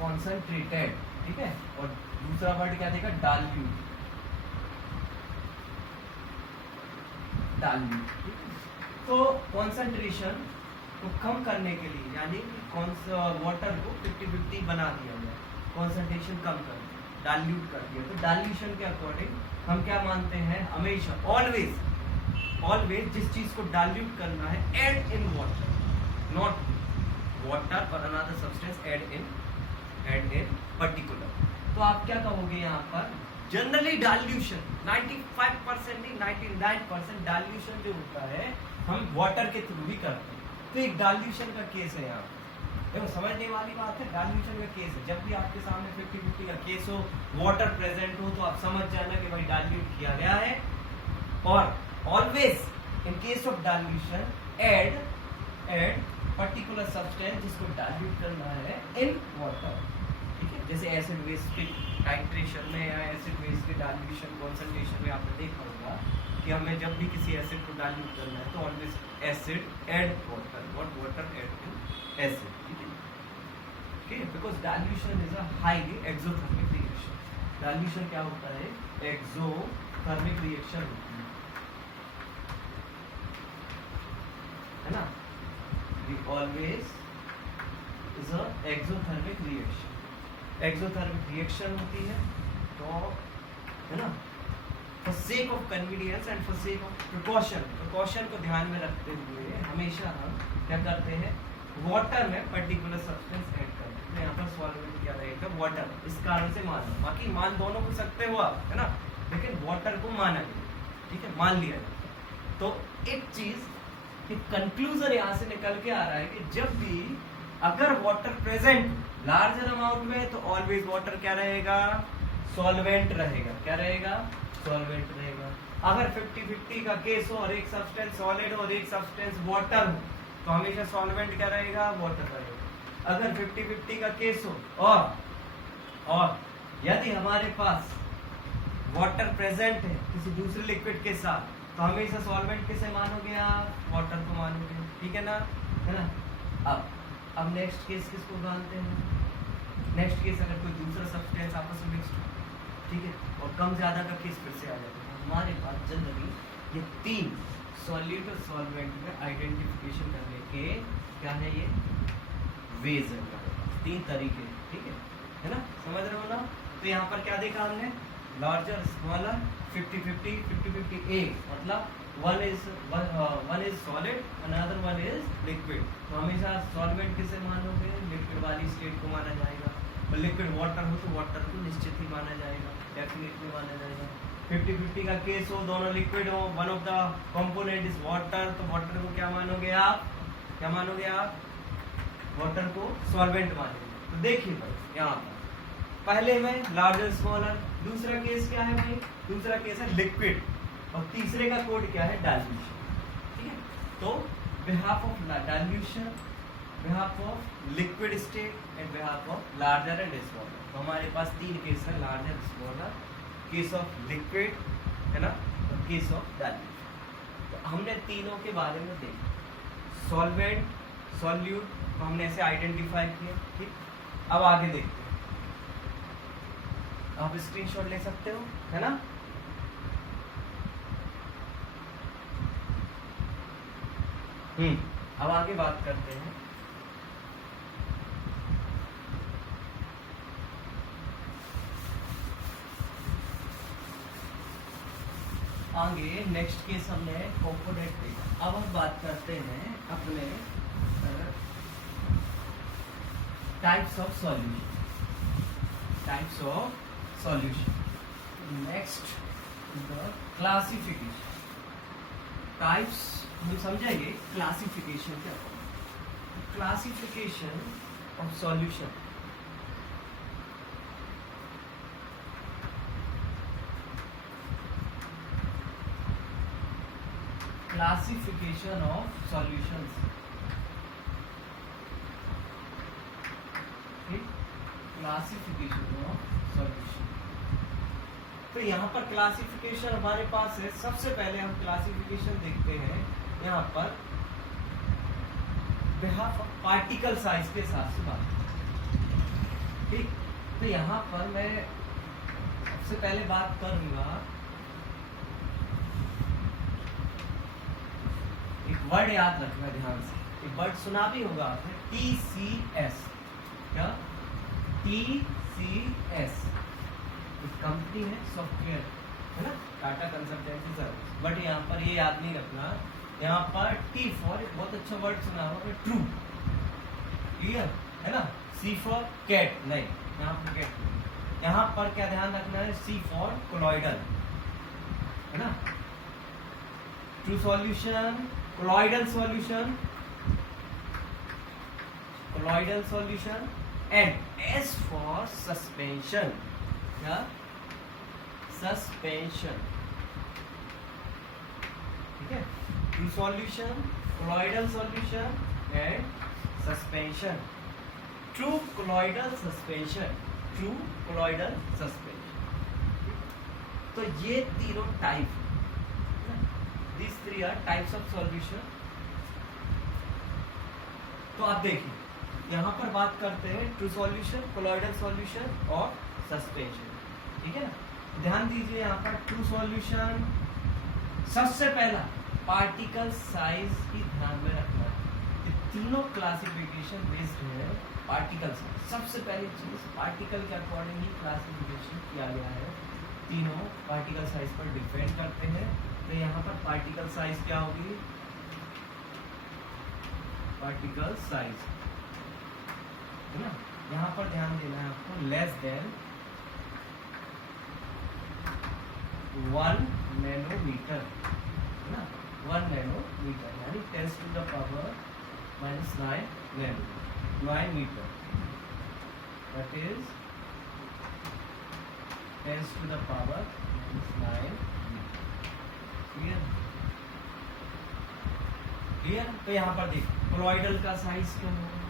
कॉन्सेंट्रेटेड, ठीक है। और दूसरा वर्ड क्या देखा? डाइल्यूट, तो कॉन्सेंट्रेशन को कम करने के लिए, यानी वाटर को 50-50 बना दिया गया, कॉन्सेंट्रेशन कम कर दिया, डाइल्यूट कर दिया। तो डाइल्यूशन के अकॉर्डिंग हम क्या मानते हैं? हमेशा ऑलवेज जिस चीज को डाइल्यूट करना है, add in water, not water और another substance, add in particular. तो आप क्या कहोगे यहाँ पर? जनरली डाइल्यूशन 95% नहीं 99% डाइल्यूशन जो होता है हम वाटर के थ्रू भी करते हैं। तो एक डाइल्यूशन का केस है यहाँ, देखो समझने वाली बात है। डाइल्यूशन का केस है, जब भी आपके सामने 50-50 का केस हो, वाटर प्रेजेंट हो, तो आप समझ जाना कि भाई डाइल्यूट किया गया है। और always in case of dilution add particular substance जिसको डाइल्यूट करना है इन वाटर, ठीक है। जैसे एसिड बेस के टाइट्रेशन में या एसिड बेस के डाइल्यूशन कॉन्सेंट्रेशन में आपने देखा होगा कि हमें जब भी किसी एसिड को डाइल्यूट करना है तो always acid add water, not water add in acid, ठीक है। Because dilution is a highly exothermic reaction. Dilution क्या होता है? एक्सोथर्मिक रिएक्शन होती है। है ना, always is a exothermic reaction. Exothermic reaction होती है तो, है ना, for sake of convenience and for sake of precaution को ध्यान में रखते हुए हमेशा हम क्या करते हैं, वाटर में पर्टिकुलर सब्सटेंस ऐड करते हैं। तो यहाँ पर सॉल्वेंट क्या रहेगा, वाटर। इस कारण से मान लो, बाकी मान दोनों को सकते हो आप, है ना, लेकिन वाटर को माना गया, ठीक है, मान लिया जाए। तो एक चीज, एक कंक्लूजन यहाँ से निकल के आ रहा है कि जब भी अगर वाटर प्रेजेंट लार्जर अमाउंट में तो ऑलवेज वाटर क्या रहेगा, सॉल्वेंट रहेगा। क्या रहेगा, सॉल्वेंट रहेगा। अगर 50-50 का केस हो और एक सब्सटेंस सॉलिड हो और एक सब्सटेंस वाटर हो तो हमेशा सॉल्वेंट क्या रहेगा, वाटर रहेगा। अगर 50-50 का केस हो और यदि हमारे पास वाटर प्रेजेंट है किसी दूसरे लिक्विड के साथ तो हमेशा सॉल्वेंट किसे मानोगे आप, वाटर को मानोगे, ठीक है ना, है ना। अब नेक्स्ट केस किसको जानते हैं, नेक्स्ट केस अगर कोई दूसरा सब्सटेंस आपस में मिक्स्ड हो, ठीक है, और कम ज्यादा का केस फिर से आ जाता है। हमारे पास जनरली ये तीन सॉल्यूट और सॉल्वेंट में आइडेंटिफिकेशन करने के क्या है, ये वेज है, तीन तरीके, ठीक है ना, समझ रहे हो ना। तो यहाँ पर क्या देखा हमने, लार्जर स्मॉलर 50-50 50-50 ए, मतलब one is solid another one is liquid. तो हमेशा सॉल्वेंट किसे मानोगे, लिक्विड वाली स्टेट को माना जाएगा, और लिक्विड वाटर हो तो वाटर को निश्चित ही माना जाएगा, डेफिनेटली माना जाएगा। 50-50 का केस हो, दोनों लिक्विड हो, one of the component is water, तो वाटर को क्या मानोगे आप, क्या मानोगे आप, वाटर को सॉल्वेंट मानोगे। तो देखिए भाई यहाँ पर पहले में लार्जर स्मॉलर, दूसरा केस क्या है भाई, दूसरा केस है लिक्विड, और तीसरे का कोड क्या है, डाइल्यूशन, ठीक है। तो behalf of dilution, behalf of liquid state and behalf of larger and smaller, तो हमारे पास तीन केस है, larger smaller, case of liquid, है ना, और केस ऑफ डाइल्यूशन। तो हमने तीनों के बारे में देखा, सॉल्वेंट, सॉल्यूट तो हमने ऐसे आइडेंटिफाई किया, ठीक। अब आगे देखते हैं, आप स्क्रीनशॉट ले सकते हो, है ना। अब आगे बात करते हैं, आगे नेक्स्ट केस हमने कंपोनेंट देखा। अब हम बात करते हैं अपने types of solution, types of solution. Next the classification, types हम समझेंगे, क्लासिफिकेशन क्या होता है, classification of solution. Classification of solutions, classification of solution. तो यहाँ पर क्लासिफिकेशन हमारे पास है, सबसे पहले हम क्लासिफिकेशन देखते हैं यहाँ पर बिहाफ ऑफ पार्टिकल साइज के हिसाब से बात, ठीक। तो यहाँ पर मैं सबसे पहले बात करूंगा, एक वर्ड याद रखना ध्यान से, एक वर्ड सुना भी होगा आपने, TCS। क्या, TCS एक कंपनी है, सॉफ्टवेयर, है ना, टाटा कंसल्टेंसी सर्विस। बट यहाँ पर ये याद नहीं रखना, यहाँ पर T फॉर, एक बहुत अच्छा वर्ड सुना होगा, ट्रू, क्लियर, है ना। C फॉर कैट, नहीं, यहाँ पर कैट नहीं, यहाँ पर क्या ध्यान रखना है, C फॉर कोलॉइडल, है ना, true solution, colloidal solution, colloidal solution, and S for suspension, क्या, सस्पेंशन, ठीक है। True solution, colloidal solution and suspension, true colloidal suspension, true colloidal suspension. तो ये तीनों type, these three are types of solution। तो आप देखिए यहाँ पर बात करते हैं ट्रू सॉल्यूशन, कोलॉइडल सॉल्यूशन और सस्पेंशन, ठीक है ना। ध्यान दीजिए यहाँ पर ट्रू सॉल्यूशन, सबसे पहला पार्टिकल साइज की ध्यान में रखना तीनों क्लासिफिकेशन बेस्ड है पार्टिकल साइज। सबसे पहली चीज पार्टिकल के अकॉर्डिंग ही क्लासिफिकेशन किया गया है, तीनों पार्टिकल साइज पर डिपेंड करते हैं। तो यहाँ पर पार्टिकल साइज क्या होगी, पार्टिकल साइज है ना, यहाँ पर ध्यान देना है आपको, लेस देन 1 नैनोमीटर है ना, 1 नैनोमीटर यानी 10⁻⁹ nanometre, that is 10⁻⁹ clear clear. तो यहाँ पर देखो कोलॉइडल का साइज क्या होगा,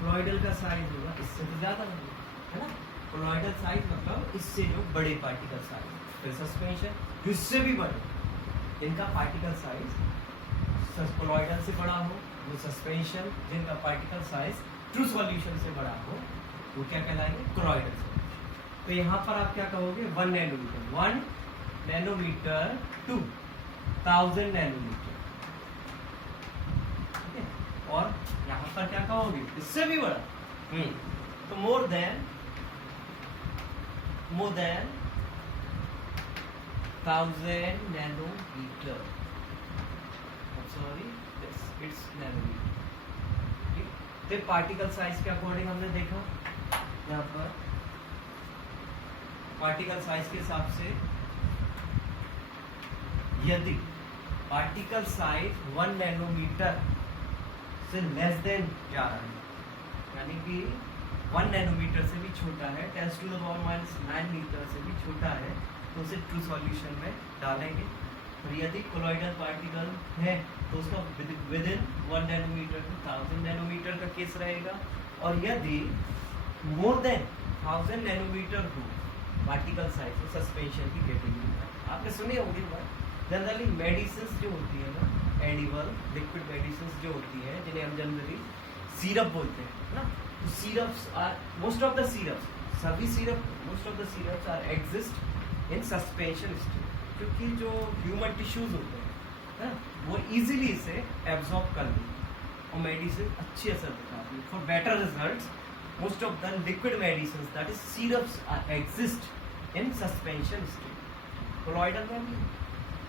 कोलॉइडल का साइज होगा इससे तो ज्यादा होगा है ना, कोलॉइडल साइज मतलब इससे जो बड़े पार्टिकल साइज, फिर सस्पेंशन इससे भी बड़े, इनका पार्टिकल साइज कोलॉइडल से बड़ा हो, वो सस्पेंशन जिनका पार्टिकल साइज ट्रू सॉल्यूशन से बड़ा हो, वो क्या कहलाएंगे, कोलॉइडल साइज। तो यहाँ पर आप क्या कहोगे, 1 नैनोमीटर, 1 नैनोमीटर टू 1000 नैनोमीटर, और यहाँ पर क्या कहोगे, इससे भी बड़ा, तो more than 1000 nanometre, sorry it's nanometre. तो पार्टिकल साइज के अकॉर्डिंग हमने देखा, यहाँ पर पार्टिकल साइज के हिसाब से यदि पार्टिकल साइज 1 नैनोमीटर से लेस देन जा रहा है, यानी कि 1 नैनोमीटर से भी छोटा है, 10⁻⁹ मीटर से भी छोटा है, तो उसे ट्रू सॉल्यूशन में डालेंगे। और यदि कोलॉइडल पार्टिकल है तो उसका within 1 nanometre to 1000 nanometre का केस रहेगा। और यदि मोर देन 1000 नैनोमीटर हो पार्टिकल साइज, तो सस्पेंशन की कैटेगरी है। आपने सुनी होगी बात, जनरली मेडिसिन जो होती है ना, एडिबल लिक्विड मेडिसिन जो होती है, जिन्हें हम जनरली सिरप बोलते हैं ना, तो syrups are most of the syrups, सभी syrup most of the syrups are exist in suspension state, क्योंकि जो ह्यूमन टिश्यूज होते हैं ना, वो इजीली इसे एब्जॉर्ब कर लेते हैं और मेडिसिन अच्छी असर दिखाती है। For better results most of the liquid medicine that is syrups are exist in suspension state. Colloidal में भी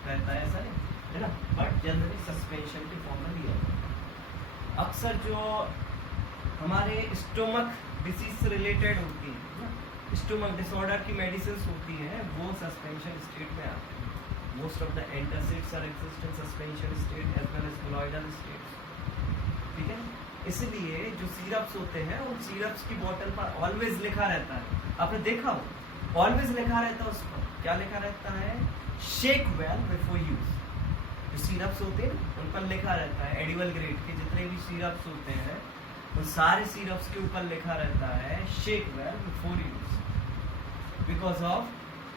रहता है ऐसा नहीं है ना, बट जनरली सस्पेंशन के फॉर्म में लिया जाता है। अक्सर जो हमारे स्टोमक डिसीज से रिलेटेड होती है ना, स्टोमक डिसऑर्डर की मेडिसिन होती हैं, वो सस्पेंशन स्टेट में आती है। Most of the antacids are exist in suspension state as well as colloidal state, ठीक है। इसलिए जो सिरप्स होते हैं, उन सिरप्स की बोतल पर ऑलवेज लिखा रहता है, आपने देखा हो ऑलवेज लिखा रहता है, उस पर क्या लिखा रहता है, शेक वेल बिफोर यूज। जो सिरप्स होते हैं उन पर लिखा रहता है, एडिबल ग्रेड के जितने भी सिरप्स होते हैं उन सारे सिरप्स के ऊपर लिखा रहता है shake well before use, because of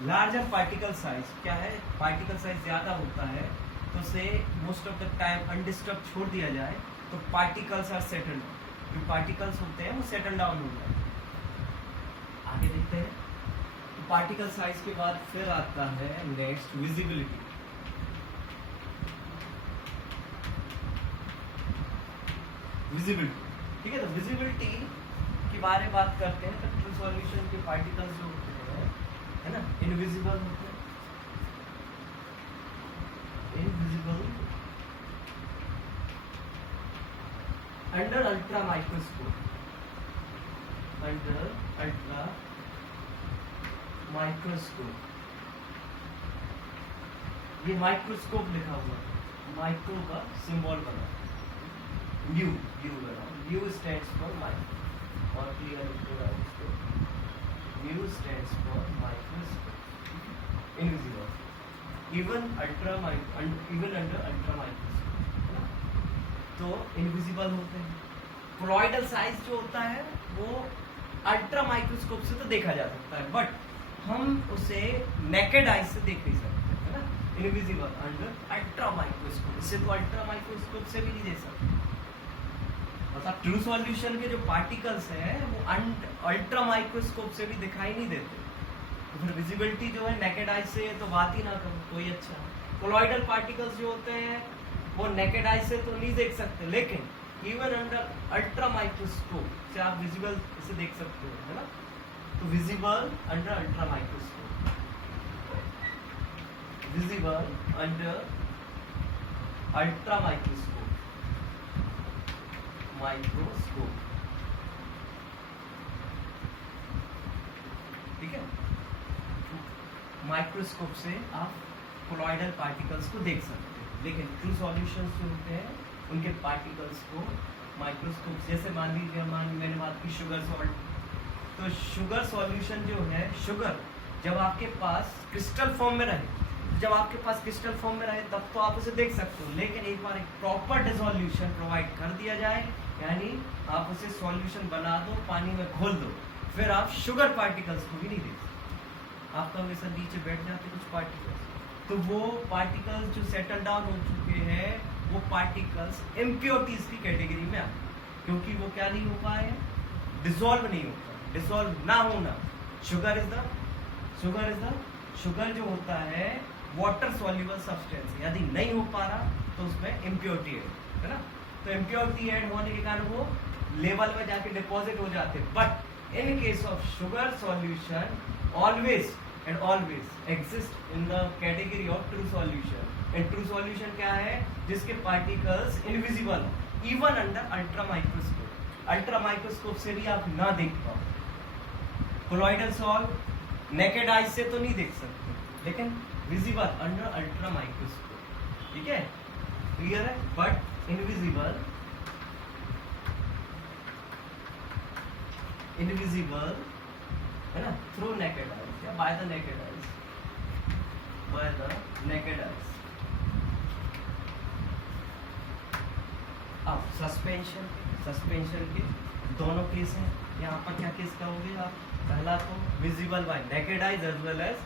larger particle size. क्या है, पार्टिकल साइज ज्यादा होता है तो उसे most of the time undisturb छोड़ दिया जाए तो पार्टिकल्स आर सेटल्ड, जो पार्टिकल्स होते हैं वो सेटल डाउन हो जाते हैं। आगे देखते हैं, तो पार्टिकल साइज के बाद फिर आता है नेक्स्ट विजिबिलिटी। विजिबिलिटी, ठीक है। तो विजिबिलिटी के बारे में बात करते हैं, तो ट्रू सॉल्यूशन के पार्टिकल्स जो होते हैं है ना, इनविजिबल होते हैं, invisible under ultra microscope, under ultra microscope. ये माइक्रोस्कोप लिखा हुआ है, माइक्रो का सिंबल बना, म्यू बना, म्यू स्टैंड्स फॉर माइक्रो, और क्लियर इसको, mu stands for microscope, invisible, even under ultra microscope, तो इनविजिबल होते हैं। कोलॉइडल साइज जो होता है वो अल्ट्रा माइक्रोस्कोप से तो देखा जा सकता है, बट हम उसे नेकेड आई से देख नहीं सकते है ना, इनविजिबल अंडर अल्ट्रा माइक्रोस्कोप, इसे तो अल्ट्रा माइक्रोस्कोप से भी नहीं देख सकते। मतलब ट्रू सॉल्यूशन के जो पार्टिकल्स हैं वो अल्ट्रा माइक्रोस्कोप से भी दिखाई नहीं देते, तो फिर विजिबिलिटी जो है नेकेड आई से तो बात ही ना करो, कोई अच्छा। कोलॉइडल पार्टिकल्स जो होते हैं वो नेकेड आई से तो नहीं देख सकते, लेकिन इवन अंडर अल्ट्रा माइक्रोस्कोप से आप विजिबल इसे देख सकते हो, है ना। तो visible under ultra microscope, visible under ultra microscope, microscope, ठीक है। माइक्रोस्कोप से आप कोलॉइडल पार्टिकल्स को देख सकते हैं, लेकिन ट्रू सॉल्यूशंस जो होते हैं उनके पार्टिकल्स को माइक्रोस्कोप, जैसे मान लीजिए मैंने बात की शुगर सॉल्ट, तो शुगर सॉल्यूशन जो है, शुगर जब आपके पास क्रिस्टल फॉर्म में रहे, जब आपके पास क्रिस्टल फॉर्म में रहे तब तो आप उसे देख सकते हो, लेकिन एक बार एक प्रॉपर डिसोल्यूशन प्रोवाइड कर दिया जाए, यानी आप उसे सॉल्यूशन बना दो, पानी में घोल दो, फिर आप शुगर पार्टिकल्स को भी नहीं देख सकते। आपका वैसा नीचे बैठ जाते कुछ पार्टिकल्स, तो वो पार्टिकल्स जो सेटल डाउन हो चुके हैं वो पार्टिकल्स इम्प्योरिटीज की कैटेगरी में आते, क्योंकि वो क्या नहीं हो पाए, डिसॉल्व नहीं होता, डिसॉल्व ना होना। शुगर इज द शुगर जो होता है वाटर सॉल्युबल सब्सटेंस, यदि नहीं हो पा रहा तो उसमें इम्प्योरिटी है ना। तो इम्प्योरिटी ऐड होने के कारण वो लेवल में जाके डिपॉजिट हो जाते हैं। But in case of sugar solution always and always exist in the category of true solution. And true solution क्या है, जिसके पार्टिकल्स इनविजिबल हो even under ultra microscope. Ultra microscope से भी आप ना देख पाओ। कोलॉइडल सॉल्व नेकेड आइज से तो नहीं देख सकते, लेकिन विजिबल अंडर अल्ट्रा माइक्रोस्कोप, ठीक है, क्लियर है। बट इनविजिबल है ना, थ्रू नेकेड आइज या by the naked eyes, by the naked eyes. अब सस्पेंशन के दोनों केस हैं। यहाँ पर क्या केस करोगे आप, पहला तो visible by naked eyes as well as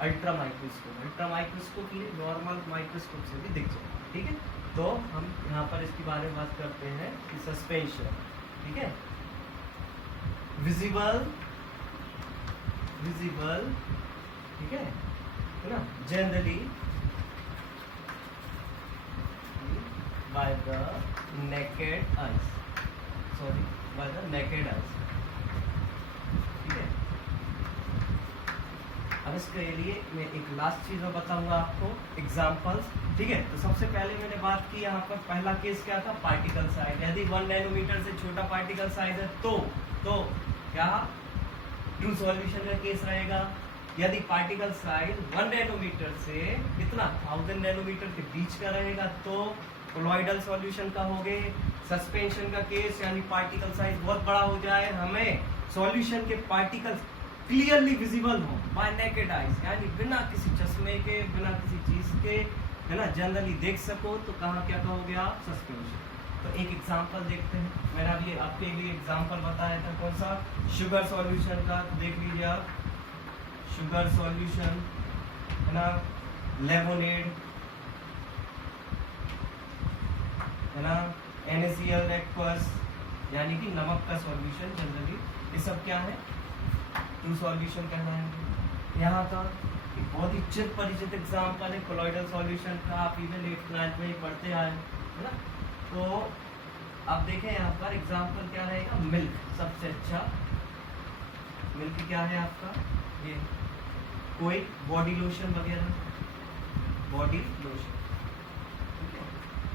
ultra microscope. Ultra microscope ये नॉर्मल माइक्रोस्कोप से भी दिख जाएगा, ठीक है। तो हम यहाँ पर इसके बारे में बात करते हैं कि सस्पेंशन, ठीक है, विजिबल, ठीक है ना, generally by the naked eyes, by the naked eyes, ठीक है। अब इसके लिए मैं एक लास्ट चीज बताऊंगा आपको, एग्जांपल्स, ठीक है। तो सबसे पहले मैंने बात की यहाँ पर पहला केस क्या था, पार्टिकल साइज। यदि 1 नैनोमीटर से छोटा पार्टिकल साइज है तो क्या ट्रू सॉल्यूशन का केस रहेगा। यदि पार्टिकल साइज 1 नैनोमीटर से कितना 1000 नैनोमीटर के बीच का रहेगा तो कोलॉइडल सॉल्यूशन का हो गए। सस्पेंशन का केस यानी पार्टिकल साइज बहुत बड़ा हो जाए, हमें सॉल्यूशन के पार्टिकल्स क्लियरली विजिबल हो बाय नेकेड आइज, यानी बिना किसी चश्मे के, बिना किसी चीज के, है ना, जनरली देख सको, तो कहाँ क्या कहोगे आप, सस्पेंशन। तो एक एग्जांपल देखते हैं। मैंने अभी आपके लिए एग्जांपल बताया था कौन सा, शुगर सॉल्यूशन का। देख लीजिए आप, शुगर सॉल्यूशन है ना, लेमोनेड है ना, NaCl एक्वस यानी कि नमक का सॉल्यूशन, जनरली ये सब क्या है, ट्रू सॉल्यूशन कहलाएंगे। यहाँ का एक बहुत ही चिर परिचित एग्जाम्पल है कोलॉइडल सॉल्यूशन का, आप इवन 8th 9th में ही पढ़ते आए है ना। तो आप देखें यहाँ पर एग्जाम्पल क्या रहेगा, मिल्क, सबसे अच्छा मिल्क क्या है आपका, ये कोई बॉडी लोशन वगैरह, बॉडी लोशन,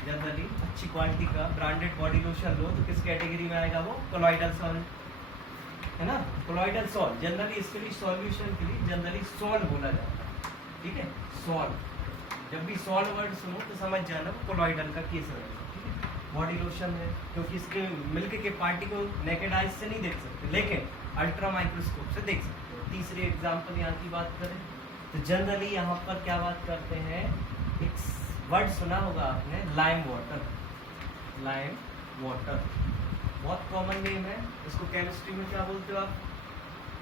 जनरली अच्छी क्वालिटी का ब्रांडेड बॉडी लोशन लो तो किस कैटेगरी में आएगा वो, कोलॉइडल सॉल्ट, है ना, कोलॉइडल सॉल्ट। जनरली इसके लिए सॉल्यूशन के लिए जनरली सॉल्ट बोला जाता है, ठीक है, सॉल्ट। जब भी सॉल्ट वर्ड सुनो तो समझ जाना कोलॉइडल का केस रहेगा, ठीक है। बॉडी लोशन है क्योंकि इसके मिल्क के पार्टिकल नेकेड आइज से नहीं देख सकते, लेकिन अल्ट्रा माइक्रोस्कोप से देख सकते हो। तीसरे एग्जाम्पल यहाँ की बात करें तो जनरली यहाँ पर क्या बात करते हैं, एक वर्ड सुना होगा आपने, लाइम वाटर। लाइम वाटर बहुत कॉमन नेम है, इसको केमिस्ट्री में क्या बोलते हो आप,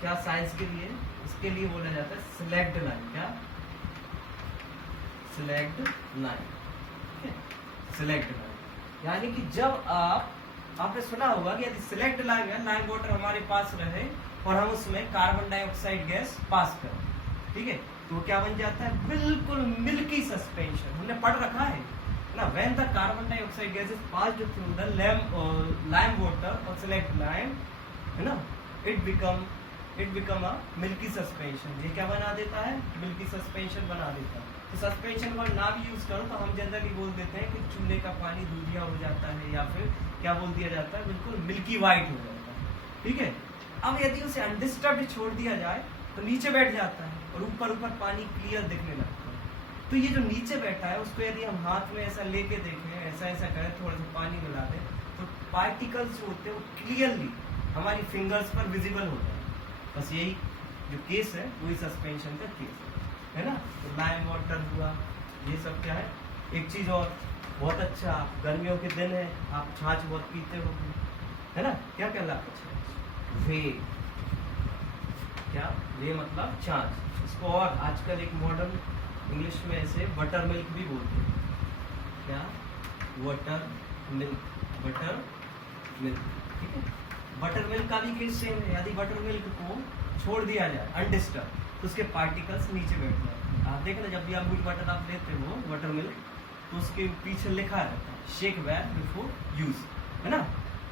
क्या साइंस के लिए, इसके लिए बोला जाता है सिलेक्ट लाइम। क्या, सिलेक्ट लाइम, सिलेक्ट लाइम। यानी कि जब आपने सुना होगा कि यदि सिलेक्ट लाइम है, लाइम वाटर हमारे पास रहे और हम उसमें कार्बन डाइऑक्साइड गैस पास करें, ठीक है, तो क्या बन जाता है, बिल्कुल मिल्की सस्पेंशन। हमने पढ़ रखा है ना, when the carbon dioxide gas is passed through the lime water or select lime, है ना, it become a milky suspension. ये क्या बना देता है? मिल्की सस्पेंशन बना देता है. तो सस्पेंशन वर्ड ना भी यूज करो तो हम जनरली बोल देते हैं कि चूल्हे का पानी दूधिया हो जाता है, या फिर क्या बोल दिया जाता है, बिल्कुल मिल्की वाइट हो जाता है. ठीक है. अब यदि उसे अनडिस्टर्ब्ड छोड़ दिया जाए तो नीचे बैठ जाता है और ऊपर ऊपर पानी क्लियर दिखने लगता है. तो ये जो नीचे बैठा है उसको यदि हम हाथ में ऐसा लेके देखें, ऐसा ऐसा करें, थोड़ा सा पानी मिला दें, तो पार्टिकल्स जो होते हैं वो क्लियरली हमारी फिंगर्स पर विजिबल होता है. बस यही जो केस है वही सस्पेंशन का केस है ना. तो लाइम वाटर हुआ, ये सब क्या है. एक चीज और बहुत अच्छा, गर्मियों के दिन है, आप छाछ बहुत पीते हो, है ना. क्या कहलाता है? वे. क्या वे मतलब छाछ. इसको और आजकल एक मॉडर्न इंग्लिश में ऐसे बटर मिल्क भी बोलते हैं. क्या? Water milk. Butter milk. ठीक है. बटर मिल्क का भी केस सेम है. यदि बटर मिल्क को छोड़ दिया जाए अनडिस्टर्ब तो उसके पार्टिकल्स नीचे बैठ जाते हैं. आप देखना जब भी आप मिल्क बटर आप लेते हो बटर मिल्क, तो उसके पीछे लिखा रहता है शेक वेल बिफोर यूज, है ना.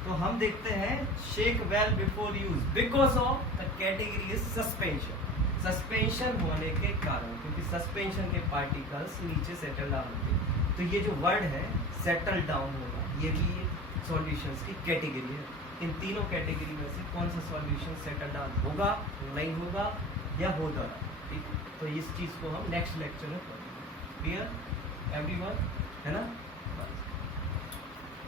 तो हम देखते हैं shake well before use because of the category is suspension. Suspension होने के कारण, क्योंकि सस्पेंशन के पार्टिकल्स नीचे सेटल डाउन होते हैं. तो ये जो वर्ड है सेटल डाउन होगा, ये भी सॉल्यूशंस की कैटेगरी है. इन तीनों कैटेगरी में से कौन सा सॉल्यूशन सेटल डाउन होगा, नहीं होगा, या होगा. ठीक. तो इस चीज को हम नेक्स्ट लेक्चर में पढ़ेंगे. क्लियर एवरीवन, है ना.